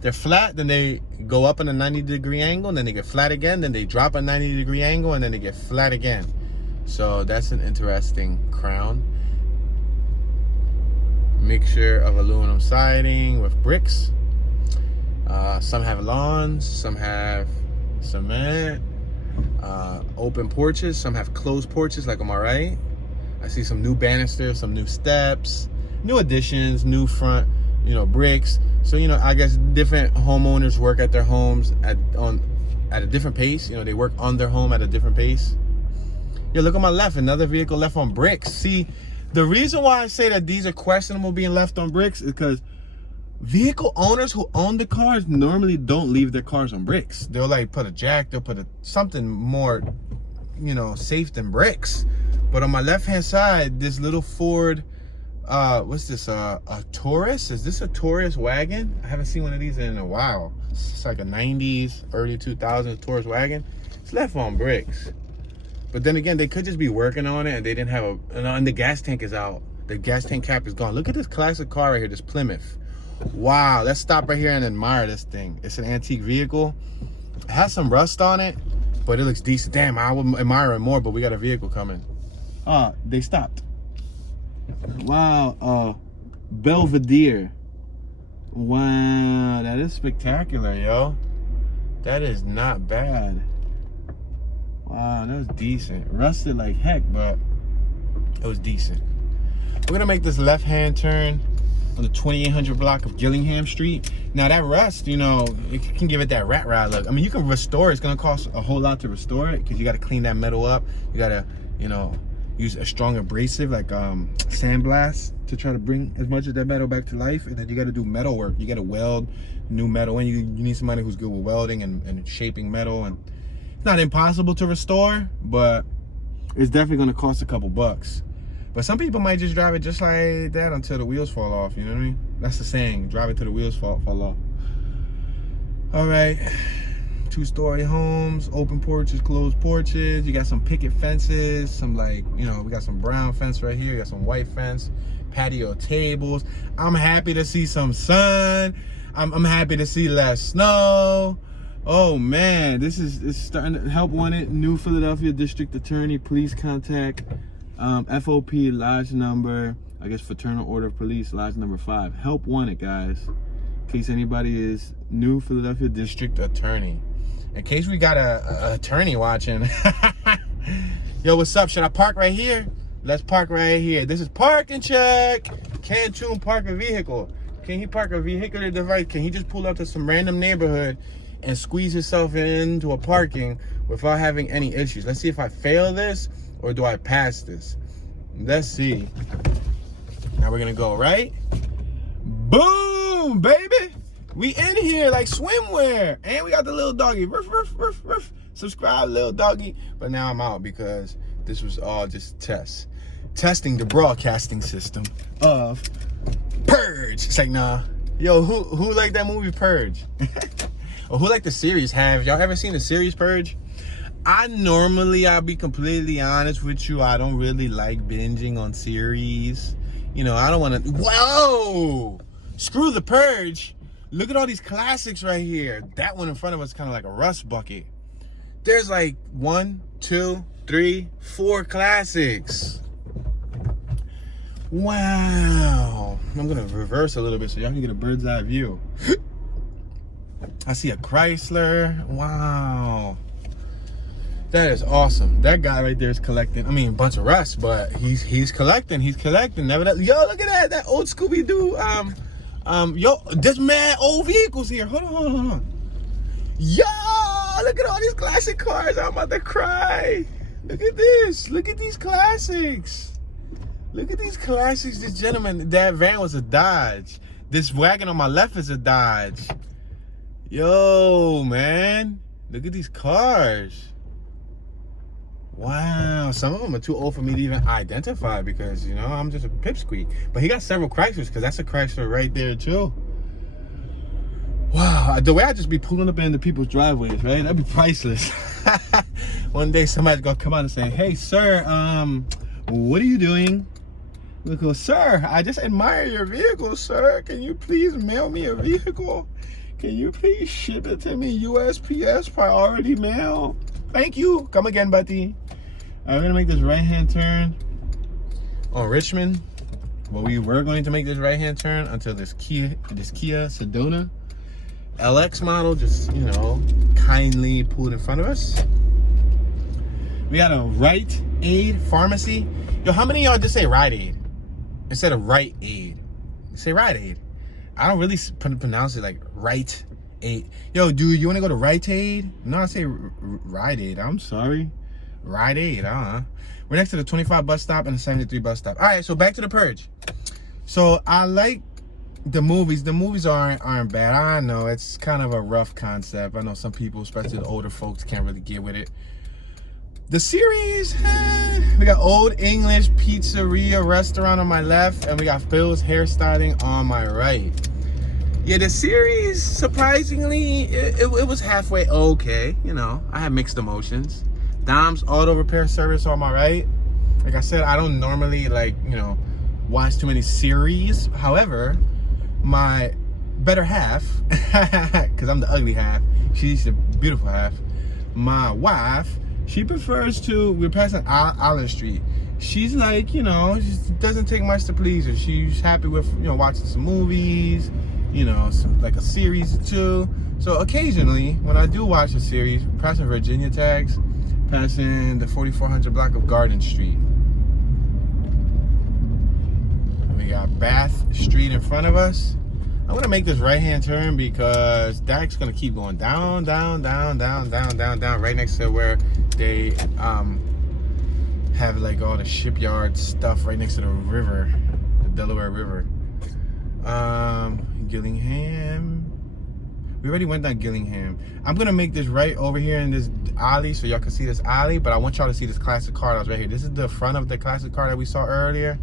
They're flat, then they go up in a 90-degree angle, and then they get flat again, then they drop a 90-degree angle, and then they get flat again. So that's an interesting crown. Mixture of aluminum siding with bricks. Some have lawns, some have cement. Open porches, some have closed porches like on my right. I see some new banisters, some new steps, new additions, new front, you know, bricks. So, you know, I guess different homeowners work at their homes at a different pace. You know, they work on their home at a different pace. Yeah, look on my left, another vehicle left on bricks. See, the reason why I say that these are questionable being left on bricks is because vehicle owners who own the cars normally don't leave their cars on bricks. They'll like put a jack, they'll put something more, you know, safe than bricks. But on my left-hand side, this little Ford, what's this, a Taurus? Is this a Taurus wagon? I haven't seen one of these in a while. It's like a 90s, early 2000s Taurus wagon. It's left on bricks. But then again, they could just be working on it and they didn't have and the gas tank is out. The gas tank cap is gone. Look at this classic car right here, this Plymouth. Wow, let's stop right here and admire this thing. It's an antique vehicle. It has some rust on it, but it looks decent. Damn, I would admire it more, but we got a vehicle coming. They stopped. Wow, Belvedere. Wow, that is spectacular, yo. That is not bad. Wow, that was decent. Rusted like heck, but it was decent. We're gonna make this left-hand turn on the 2800 block of Gillingham Street. Now that rust, you know, it can give it that rat rod look. I mean, you can restore it. It's gonna cost a whole lot to restore it because you gotta clean that metal up. You gotta, you know, use a strong abrasive like sandblast to try to bring as much of that metal back to life. And then you gotta do metal work. You gotta weld new metal in. You need somebody who's good with welding and shaping metal. And it's not impossible to restore, but it's definitely gonna cost a couple bucks. But some people might just drive it just like that until the wheels fall off, you know what I mean? That's the saying, drive it till the wheels fall off. All right, 2-story homes, open porches, closed porches. You got some picket fences, some like, you know, we got some brown fence right here. You got some white fence, patio tables. I'm happy to see some sun. I'm happy to see less snow. Oh man, this is starting to help wanted. New Philadelphia District Attorney, please contact FOP lodge number, I guess Fraternal Order of Police, lodge number 5. Help wanted, guys. In case anybody is new Philadelphia District Attorney. In case we got a attorney watching. Yo, what's up? Should I park right here? Let's park right here. This is Park and Check. Can Tune park a vehicle? Can he park a vehicular device? Can he just pull up to some random neighborhood and squeeze himself into a parking without having any issues? Let's see if I fail this or do I pass this? Let's see. Now we're gonna go right. Boom, baby. We in here like swimwear. And we got the little doggy. Ruff, ruff, ruff, ruff. Subscribe, little doggy. But now I'm out because this was all just tests. Testing the broadcasting system of Purge. It's like, nah. Yo, who liked that movie Purge? Or who liked the series? Have y'all ever seen the series Purge? I'll be completely honest with you, I don't really like binging on series. You know, I don't want to, whoa! Screw the Purge. Look at all these classics right here. That one in front of us is kind of like a rust bucket. There's like 1, 2, 3, 4 classics. Wow. I'm gonna reverse a little bit so y'all can get a bird's eye view. I see a Chrysler. Wow. That is awesome. That guy right there is collecting. I mean, a bunch of rust, but he's collecting. He's collecting. Nevertheless, yo, look at that. That old Scooby-Doo. Yo, this mad old vehicles here. Hold on. Yo, look at all these classic cars. I'm about to cry. Look at this. Look at these classics. Look at these classics. This gentleman, that van was a Dodge. This wagon on my left is a Dodge. Yo, man. Look at these cars. Wow, some of them are too old for me to even identify because, you know, I'm just a pipsqueak. But he got several Chryslers because that's a Chrysler right there too. Wow, the way I just be pulling up into people's driveways, right? That'd be priceless. One day somebody's gonna come out and say, hey, sir, what are you doing? We'll go, sir, I just admire your vehicle, sir. Can you please mail me a vehicle? Can you please ship it to me USPS priority mail? Thank you. Come again, buddy. I'm gonna make this right-hand turn on Richmond. Well, we were going to make this right-hand turn until this Kia Sedona LX model just, you know, kindly pulled in front of us. We got a Rite Aid pharmacy. Yo, how many of y'all just say Rite Aid instead of Rite Aid? Say Rite Aid. I don't really pronounce it like Rite Aid. Yo, dude, you want to go to Rite Aid? No, I say Rite Aid. I'm sorry. Rite Aid, We're next to the 25 bus stop and the 73 bus stop. All right, so back to the Purge. So I like the movies. The movies aren't bad. I know it's kind of a rough concept. I know some people, especially the older folks, can't really get with it. The series, we got Old English Pizzeria Restaurant on my left, and we got Phil's Hairstyling on my right. Yeah, the series, surprisingly, it was halfway okay. You know, I had mixed emotions. Dom's Auto Repair Service on my right. Like I said, I don't normally, like, you know, watch too many series. However, my better half, because I'm the ugly half, she's the beautiful half. My wife, she prefers to, we're passing Island Street. She's like, you know, she doesn't take much to please her. She's happy with, you know, watching some movies, you know, like a series or two. So occasionally, when I do watch a series, passing Virginia tags, passing the 4400 block of Garden Street. We got Bath Street in front of us. I'm gonna make this right-hand turn because that's gonna keep going down, down, down, down, down, down, down, right next to where they have like all the shipyard stuff right next to the river, the Delaware River. Gillingham. We already went down Gillingham. I'm gonna make this right over here in this alley so y'all can see this alley, but I want y'all to see this classic car that was right here. This is the front of the classic car that we saw earlier.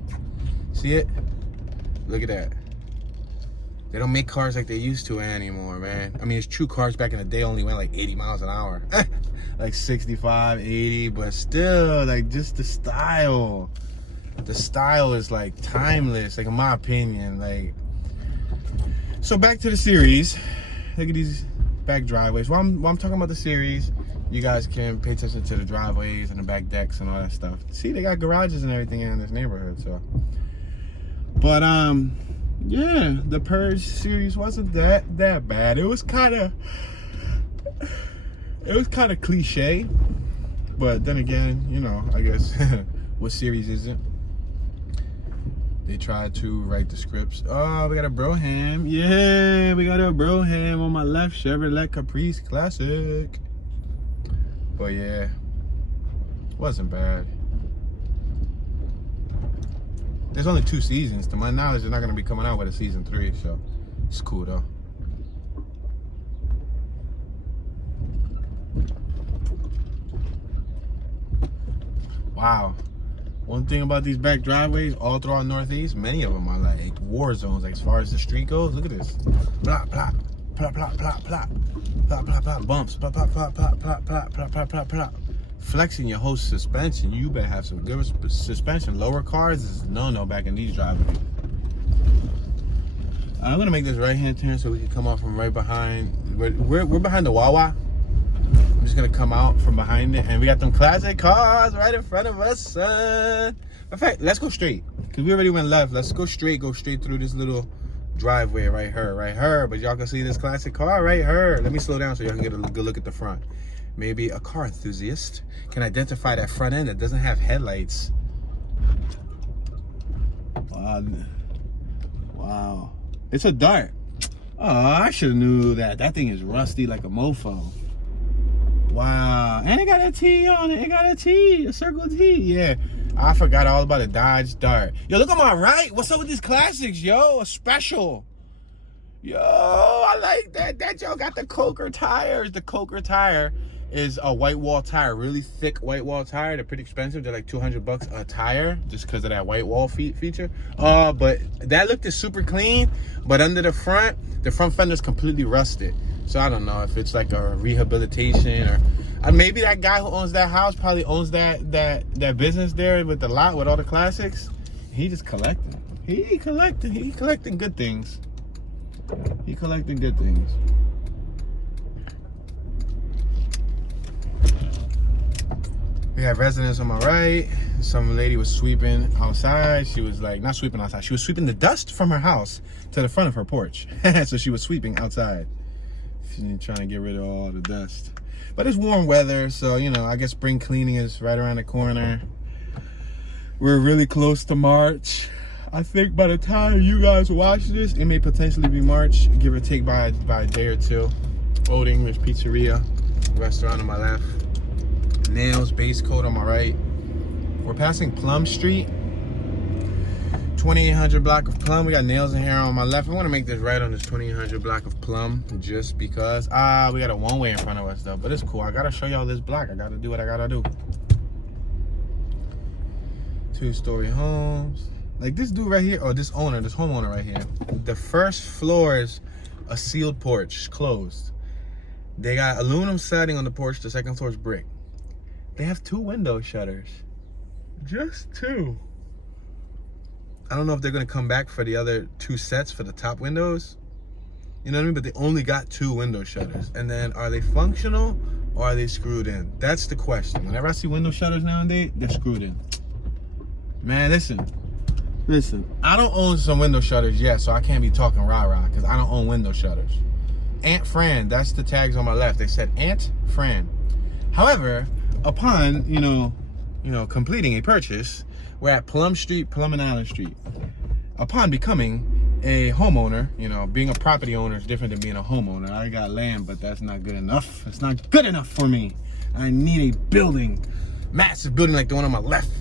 See it? Look at that. They don't make cars like they used to anymore, man. I mean, it's true, cars back in the day only went like 80 miles an hour. Like 65, 80, but still, like, just the style. The style is like timeless, like in my opinion. Like, so back to the series. Look at these back driveways. While I'm talking about the series, you guys can pay attention to the driveways and the back decks and all that stuff. See, they got garages and everything in this neighborhood, so. But yeah, the Purge series wasn't that bad. It was kind of cliche, but then again, you know, I guess what series isn't? They tried to write the scripts. Oh, we got a Broham. Yeah, we got a Broham on my left. Chevrolet Caprice Classic. But yeah, wasn't bad. There's only 2 seasons. To my knowledge, they're not going to be coming out with a season 3, so it's cool though. Wow. One thing about these back driveways all throughout Northeast, many of them are like war zones. Like as far as the street goes, look at this. Plop, plop, plop, plop, plop, plop, plop, plop, plop, bumps, plop, plop, plop, plop, plop, plop, plop, plop, plop, plop. Flexing your whole suspension. You better have some good suspension. Lower cars is no back in these driveways. I'm gonna make this right-hand turn so we can come out from right behind. We're behind the Wawa. I'm just gonna come out from behind it, and we got them classic cars right in front of us, son. In fact, let's go straight, because we already went left. Let's go straight through this little driveway right here. But y'all can see this classic car right here. Let me slow down so y'all can get a good look at the front. Maybe a car enthusiast can identify that front end that doesn't have headlights. Wow. It's a Dart. Oh, I should have knew that. That thing is rusty like a mofo. Wow. And it got a T on it. It got a T, a circle T. Yeah. I forgot all about a Dodge Dart. Yo, look on my right. What's up with these classics, yo? A special. Yo, I like that. That Joe got the Coker tires. The Coker tire is a white wall tire, really thick white wall tire. They're pretty expensive. They're like $200 a tire just because of that white wall feature. But that looked super clean. But under the front fender's completely rusted. So I don't know if it's like a rehabilitation or maybe that guy who owns that house probably owns that business there with the lot with all the classics. He just collecting. He collecting good things. He collecting good things. We have residents on my right. Some lady was sweeping outside. She was like, not sweeping outside. She was sweeping the dust from her house to the front of her porch. So she was sweeping outside. She's trying to get rid of all the dust. But it's warm weather, so, you know, I guess spring cleaning is right around the corner. We're really close to March. I think by the time you guys watch this, it may potentially be March, give or take by a day or two. Old English Pizzeria, restaurant on my left. Nails base coat on my right. We're passing Plum Street, 2800 block of Plum. We got Nails in here on my left. I want to make this right on this 2800 block of Plum just because. We got a one-way in front of us though, but it's cool. I gotta show y'all this block. I gotta do what I gotta do. 2-story homes. Like this dude right here, or this homeowner right here. The first floor is a sealed porch, closed. They got aluminum siding on the porch. The second floor is brick. They have 2 window shutters. Just 2. I don't know if they're gonna come back for the other 2 sets for the top windows. You know what I mean? But they only got 2 window shutters. And then are they functional or are they screwed in? That's the question. Whenever I see window shutters nowadays, they're screwed in. Man, listen. I don't own some window shutters yet, so I can't be talking rah-rah because I don't own window shutters. Aunt Fran. That's the tags on my left. They said Aunt Fran. However, upon, completing a purchase, we're at Plum and Island Street. Upon becoming a homeowner, being a property owner is different than being a homeowner. I got land, but that's not good enough. It's not good enough for me. I need a building, massive building like the one on my left.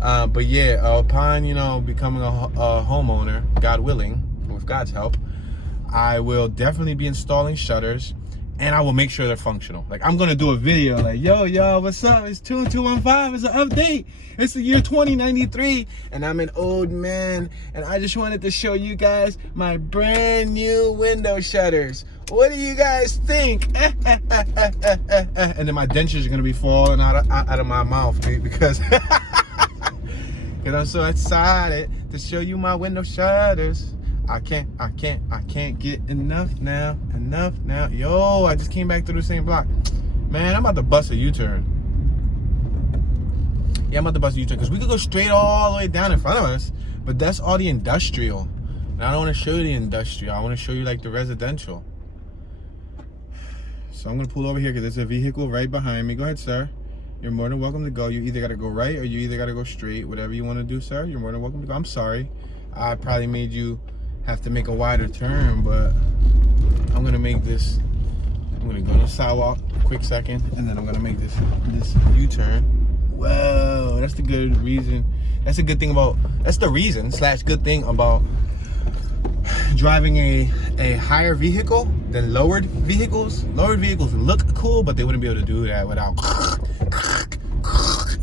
But yeah, upon, becoming a homeowner, God willing, with God's help, I will definitely be installing shutters, and I will make sure they're functional. Like, I'm gonna do a video like, yo, what's up? It's 2215, it's an update. It's the year 2093, and I'm an old man, and I just wanted to show you guys my brand new window shutters. What do you guys think? And then my dentures are gonna be falling out of my mouth, dude, because I'm so excited to show you my window shutters. I can't get enough now. Yo, I just came back through the same block. Man, I'm about to bust a U-turn. Yeah, I'm about to bust a U-turn because we could go straight all the way down in front of us, but that's all the industrial. And I don't want to show you the industrial. I want to show you like the residential. So I'm going to pull over here because there's a vehicle right behind me. Go ahead, sir. You're more than welcome to go. You either got to go right or you either got to go straight. Whatever you want to do, sir, you're more than welcome to go. I'm sorry. I probably made you have to make a wider turn, but I'm going to make this. I'm going to go on the sidewalk a quick second, and then I'm going to make this U-turn. Whoa, that's the good reason. That's a good thing about, that's the reason / good thing about driving a higher vehicle than lowered vehicles. Lowered vehicles look cool, but they wouldn't be able to do that without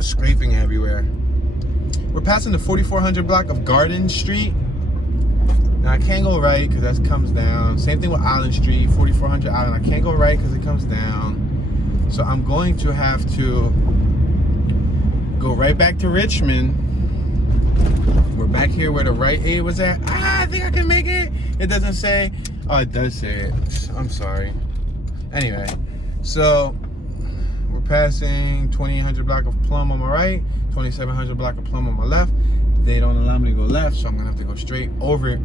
scraping everywhere. We're passing the 4400 block of Garden Street. Now I can't go right because that comes down. Same thing with Island Street, 4400 Island. I can't go right because it comes down. So I'm going to have to go right back to Richmond. We're back here where the right aid was at. I think I can make it. It doesn't say. Oh, it does say it. I'm sorry. Anyway, so we're passing 2800 block of Plum on my right, 2700 block of Plum on my left. They don't allow me to go left, so I'm gonna have to go straight over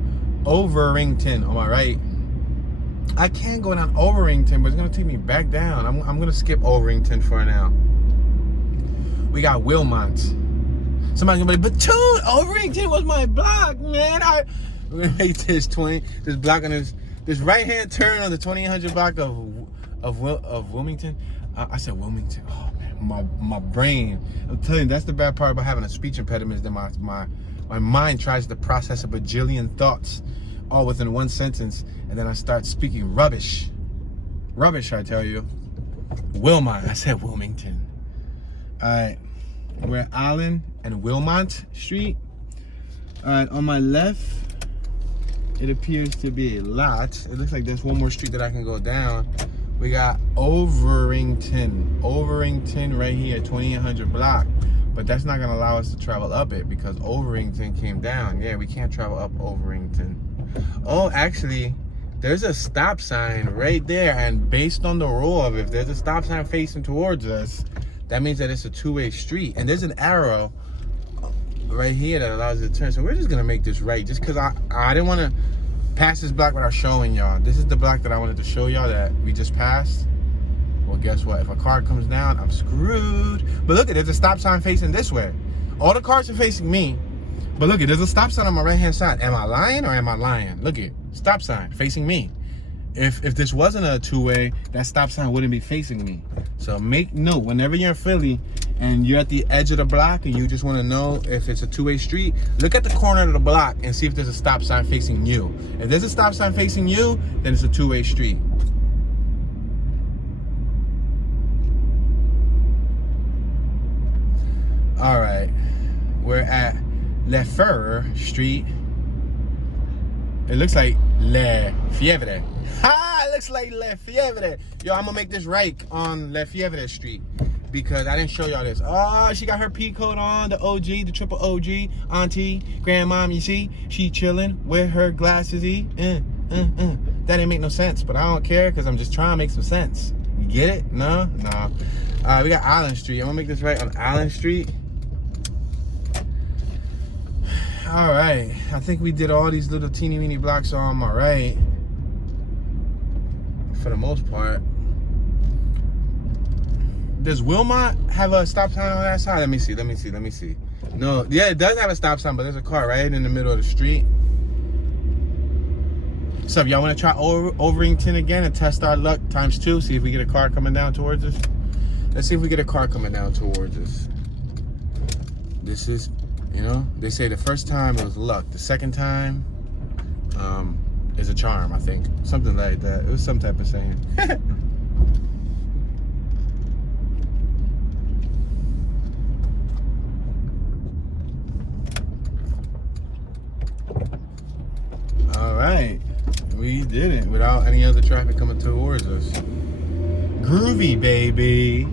Rington on my right. I can go down Overrington, but it's gonna take me back down. I'm gonna skip Overrington for now. We got Wilmont. Somebody's gonna be like, but dude, Overrington was my block, man. We're gonna make this block on this right hand turn on the 2800 block of Wilmington. I said Wilmington. Oh man, my brain. I'm telling you, that's the bad part about having a speech impediment. Is that my mind tries to process a bajillion thoughts all within one sentence, and then I start speaking rubbish. Rubbish, I tell you. Wilmot. I said Wilmington. All right, we're at Allen and Wilmont Street. All right, on my left, it appears to be a lot. It looks like there's one more street that I can go down. We got Overrington right here, 2800 block. But that's not gonna allow us to travel up it because Overrington came down. Yeah, we can't travel up Overrington. Oh, actually, there's a stop sign right there. And based on the rule of it, if there's a stop sign facing towards us, that means that it's a two-way street. And there's an arrow right here that allows it to turn. So we're just gonna make this right just because I didn't wanna pass this block without showing y'all. This is the block that I wanted to show y'all that we just passed. Well, guess what? If a car comes down, I'm screwed. But look, there's a stop sign facing this way. All the cars are facing me. But look, there's a stop sign on my right-hand side. Am I lying or am I lying? Look it, stop sign facing me. If this wasn't a two-way, that stop sign wouldn't be facing me. So make note, whenever you're in Philly and you're at the edge of the block and you just want to know if it's a two-way street, look at the corner of the block and see if there's a stop sign facing you. If there's a stop sign facing you, then it's a two-way street. All right, we're at Lefebvre Street. It looks like Lefebvre. Ha! It looks like Lefebvre. Yo, I'm gonna make this right on Lefebvre Street because I didn't show y'all this. Oh, she got her P code on, the OG, the triple OG, auntie, grandmom. You see, she chilling with her glasses. That didn't make no sense, but I don't care because I'm just trying to make some sense. You get it? No. We got Island Street. I'm gonna make this right on Island Street. All right, I think we did all these little teeny weeny blocks on my right. for the most part. Does Wilmot have a stop sign on that side? Let me see. No, yeah, it does have a stop sign, but there's a car right in the middle of the street. So if y'all want to try Overington again and test our luck ×2, see if we get a car coming down towards us. Let's see if we get a car coming down towards us. This is, you know, they say the first time it was luck. The second time is a charm, I think. Something like that. It was some type of saying. All right. We did it without any other traffic coming towards us. Groovy, baby.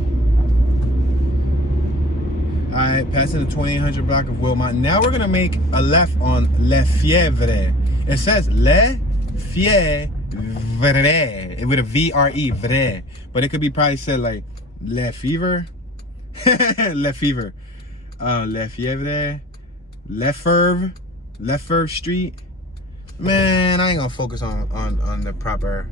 All right, passing the 2800 block of Wilmot. Now we're gonna make a left on Le Fievre. It says Le Fievre with a V-R-E, Vre. But it could be probably said like Le Fever. Le Fever. Le Fievre. Lefebvre Street. Man, I ain't gonna focus on the proper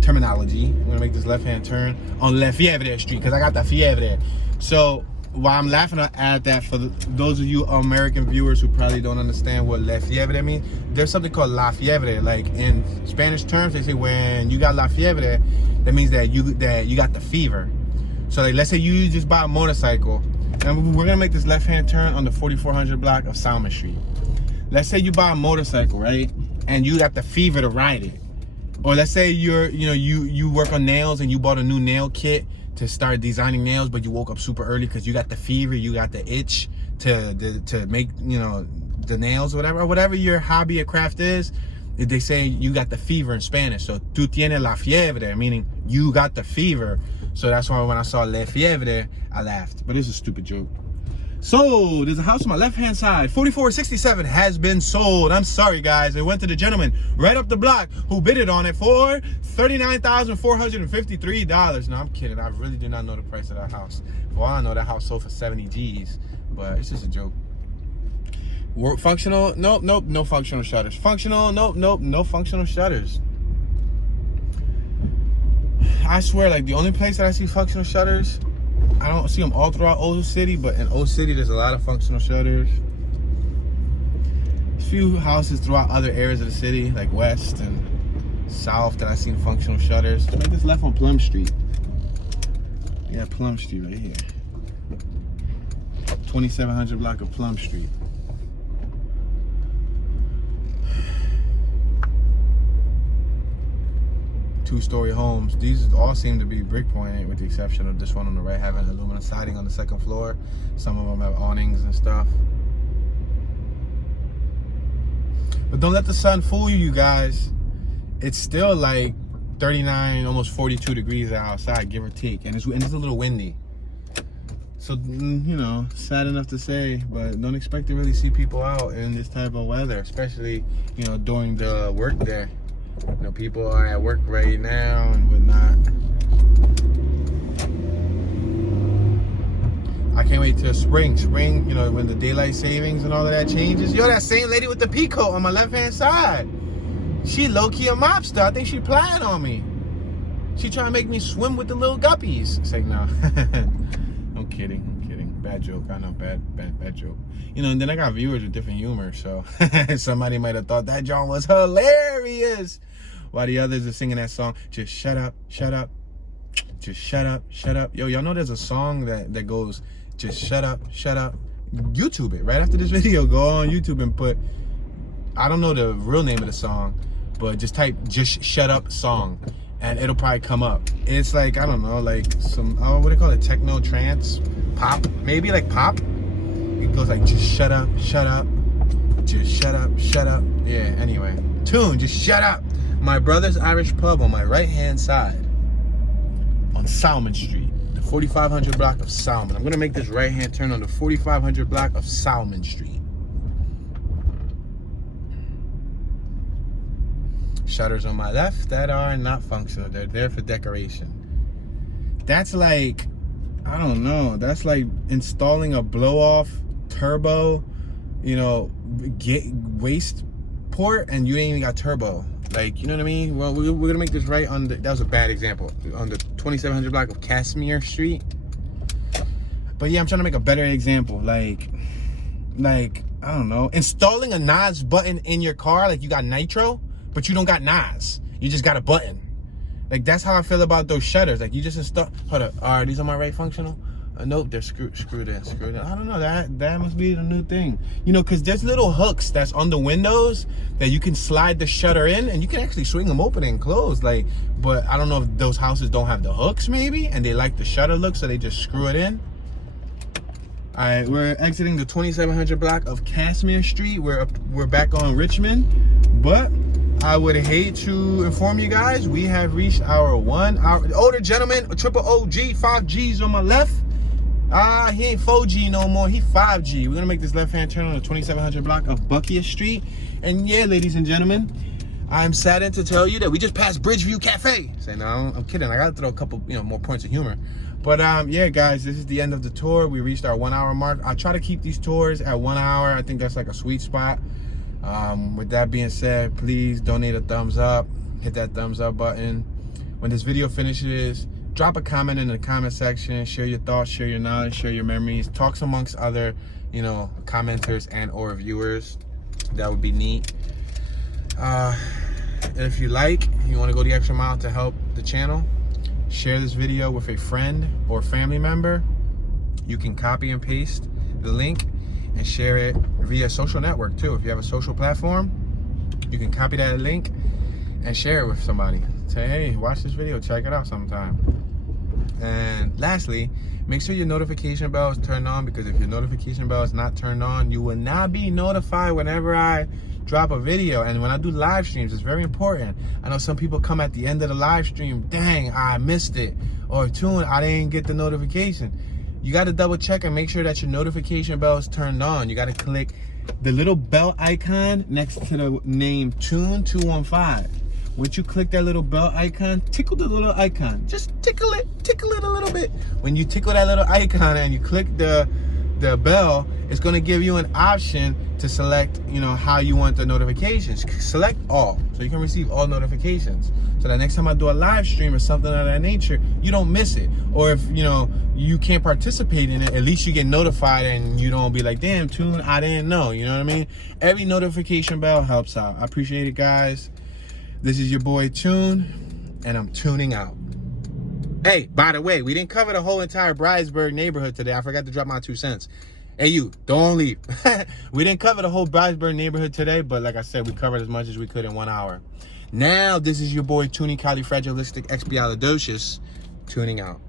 terminology. I'm gonna make this left-hand turn on Le Fievre Street because I got the Fievre. So while I'm laughing at that, for those of you American viewers who probably don't understand what Le Fievre means, there's something called La Fiebre. Like in Spanish terms, they say when you got La Fiebre, that means that you got the fever. So like, let's say you just buy a motorcycle, and we're gonna make this left-hand turn on the 4400 block of Salmon Street. Let's say you buy a motorcycle, right? And you got the fever to ride it. Or let's say you work on nails and you bought a new nail kit to start designing nails, but you woke up super early because you got the fever, you got the itch to make, you know, the nails or whatever your hobby or craft is. They say you got the fever in Spanish. So tú tienes la fiebre, meaning you got the fever. So that's why when I saw Le Fiebre, I laughed. But it's a stupid joke. So there's a house on my left-hand side. 4467 has been sold. I'm sorry, guys. It went to the gentleman right up the block who bid it on it for $39,453. No, I'm kidding. I really do not know the price of that house. Well, I know that house sold for 70 G's, but it's just a joke. Functional? Nope, no functional shutters. Functional? Nope, no functional shutters. I swear, like, the only place that I see functional shutters, I don't see them all throughout Old City, but in Old City, there's a lot of functional shutters. A few houses throughout other areas of the city, like West and South, that I've seen functional shutters. Make this left on Plum Street. Yeah, Plum Street right here. 2700 block of Plum Street. Two-story homes. These all seem to be brick pointed, with the exception of this one on the right having aluminum siding on the second floor. Some of them have awnings and stuff. But don't let the sun fool you, guys. It's still like 39, almost 42 degrees outside, give or take, and it's a little windy. So, you know, sad enough to say, but don't expect to really see people out in this type of weather, especially, you know, during the work day. You know, people are at work right now and whatnot. I can't wait till spring, you know, when the daylight savings and all of that changes. Yo, that same lady with the pea coat on my left-hand side, she low-key a mobster. I think she playing on me. She trying to make me swim with the little guppies. It's like, no. I'm kidding. Bad joke. I know, bad joke. You know, and then I got viewers with different humor, so somebody might have thought that John was hilarious, while the others are singing that song, just shut up, just shut up. Yo, y'all know there's a song that goes, just shut up. YouTube it. Right after this video, go on YouTube and put, I don't know the real name of the song, but just type, just shut up song, and it'll probably come up. It's like, I don't know, like some, what do they call it, techno, trance, pop, maybe like pop. It goes like, just shut up, just shut up. Yeah, anyway, tune, just shut up. My brother's Irish pub on my right-hand side on Salmon Street, the 4500 block of Salmon. I'm gonna make this right-hand turn on the 4500 block of Salmon Street. Shutters on my left that are not functional. They're there for decoration. That's like, I don't know, that's like installing a blow-off turbo, you know, waste port and you ain't even got turbo. Like, you know what I mean? Well, we're gonna make this right on the, that was a bad example, on the 2700 block of Casimir Street. But yeah, I'm trying to make a better example. Like, I don't know, installing a NOS button in your car, like you got nitro, but you don't got NOS. You just got a button. Like, that's how I feel about those shutters. Like, you just install, hold up, are these on my right functional? Nope, they're screwed in. I don't know, that must be the new thing. You know, because there's little hooks that's on the windows that you can slide the shutter in, and you can actually swing them open and close. Like, but I don't know if those houses don't have the hooks maybe, and they like the shutter look, so they just screw it in. All right, we're exiting the 2700 block of Casimir Street. We're back on Richmond, but I would hate to inform you guys, we have reached our 1 hour. The older gentleman, a triple OG, 5 G's on my left. He ain't 4G no more, he 5G. We're gonna make this left-hand turn on the 2700 block of Buckiest Street. And yeah, ladies and gentlemen, I'm saddened to tell you that we just passed Bridgeview Cafe. Say, no, I'm kidding. I gotta throw a couple, more points of humor. But yeah, guys, this is the end of the tour. We reached our 1 hour mark. I try to keep these tours at 1 hour. I think that's like a sweet spot. With that being said, please donate a thumbs up. Hit that thumbs up button. When this video finishes, drop a comment in the comment section. Share your thoughts, share your knowledge, share your memories. Talks amongst other, commenters and or viewers. That would be neat. If you want to go the extra mile to help the channel, share this video with a friend or family member. You can copy and paste the link and share it via social network too. If you have a social platform, you can copy that link and share it with somebody. Say, hey, watch this video, check it out sometime. And lastly, make sure your notification bell is turned on, because if your notification bell is not turned on, you will not be notified whenever I drop a video. And when I do live streams, it's very important. I know some people come at the end of the live stream, dang, I missed it, or tune, I didn't get the notification. You got to double check and make sure that your notification bell is turned on. You got to click the little bell icon next to the name Tune 215. Once you click that little bell icon, tickle the little icon. Just tickle it a little bit. When you tickle that little icon and you click the bell, it's going to give you an option to select, how you want the notifications. Select all, so you can receive all notifications. So that next time I do a live stream or something of that nature, you don't miss it. Or if, you can't participate in it, at least you get notified and you don't be like, damn, Tune, I didn't know. You know what I mean? Every notification bell helps out. I appreciate it, guys. This is your boy Tune, and I'm tuning out. Hey, by the way, we didn't cover the whole entire Bridesburg neighborhood today. I forgot to drop my 2 cents. Hey, you, don't leave. We didn't cover the whole Bridesburg neighborhood today, but like I said, we covered as much as we could in 1 hour. Now, this is your boy Tuning Califragilistic Expialidocious, tuning out.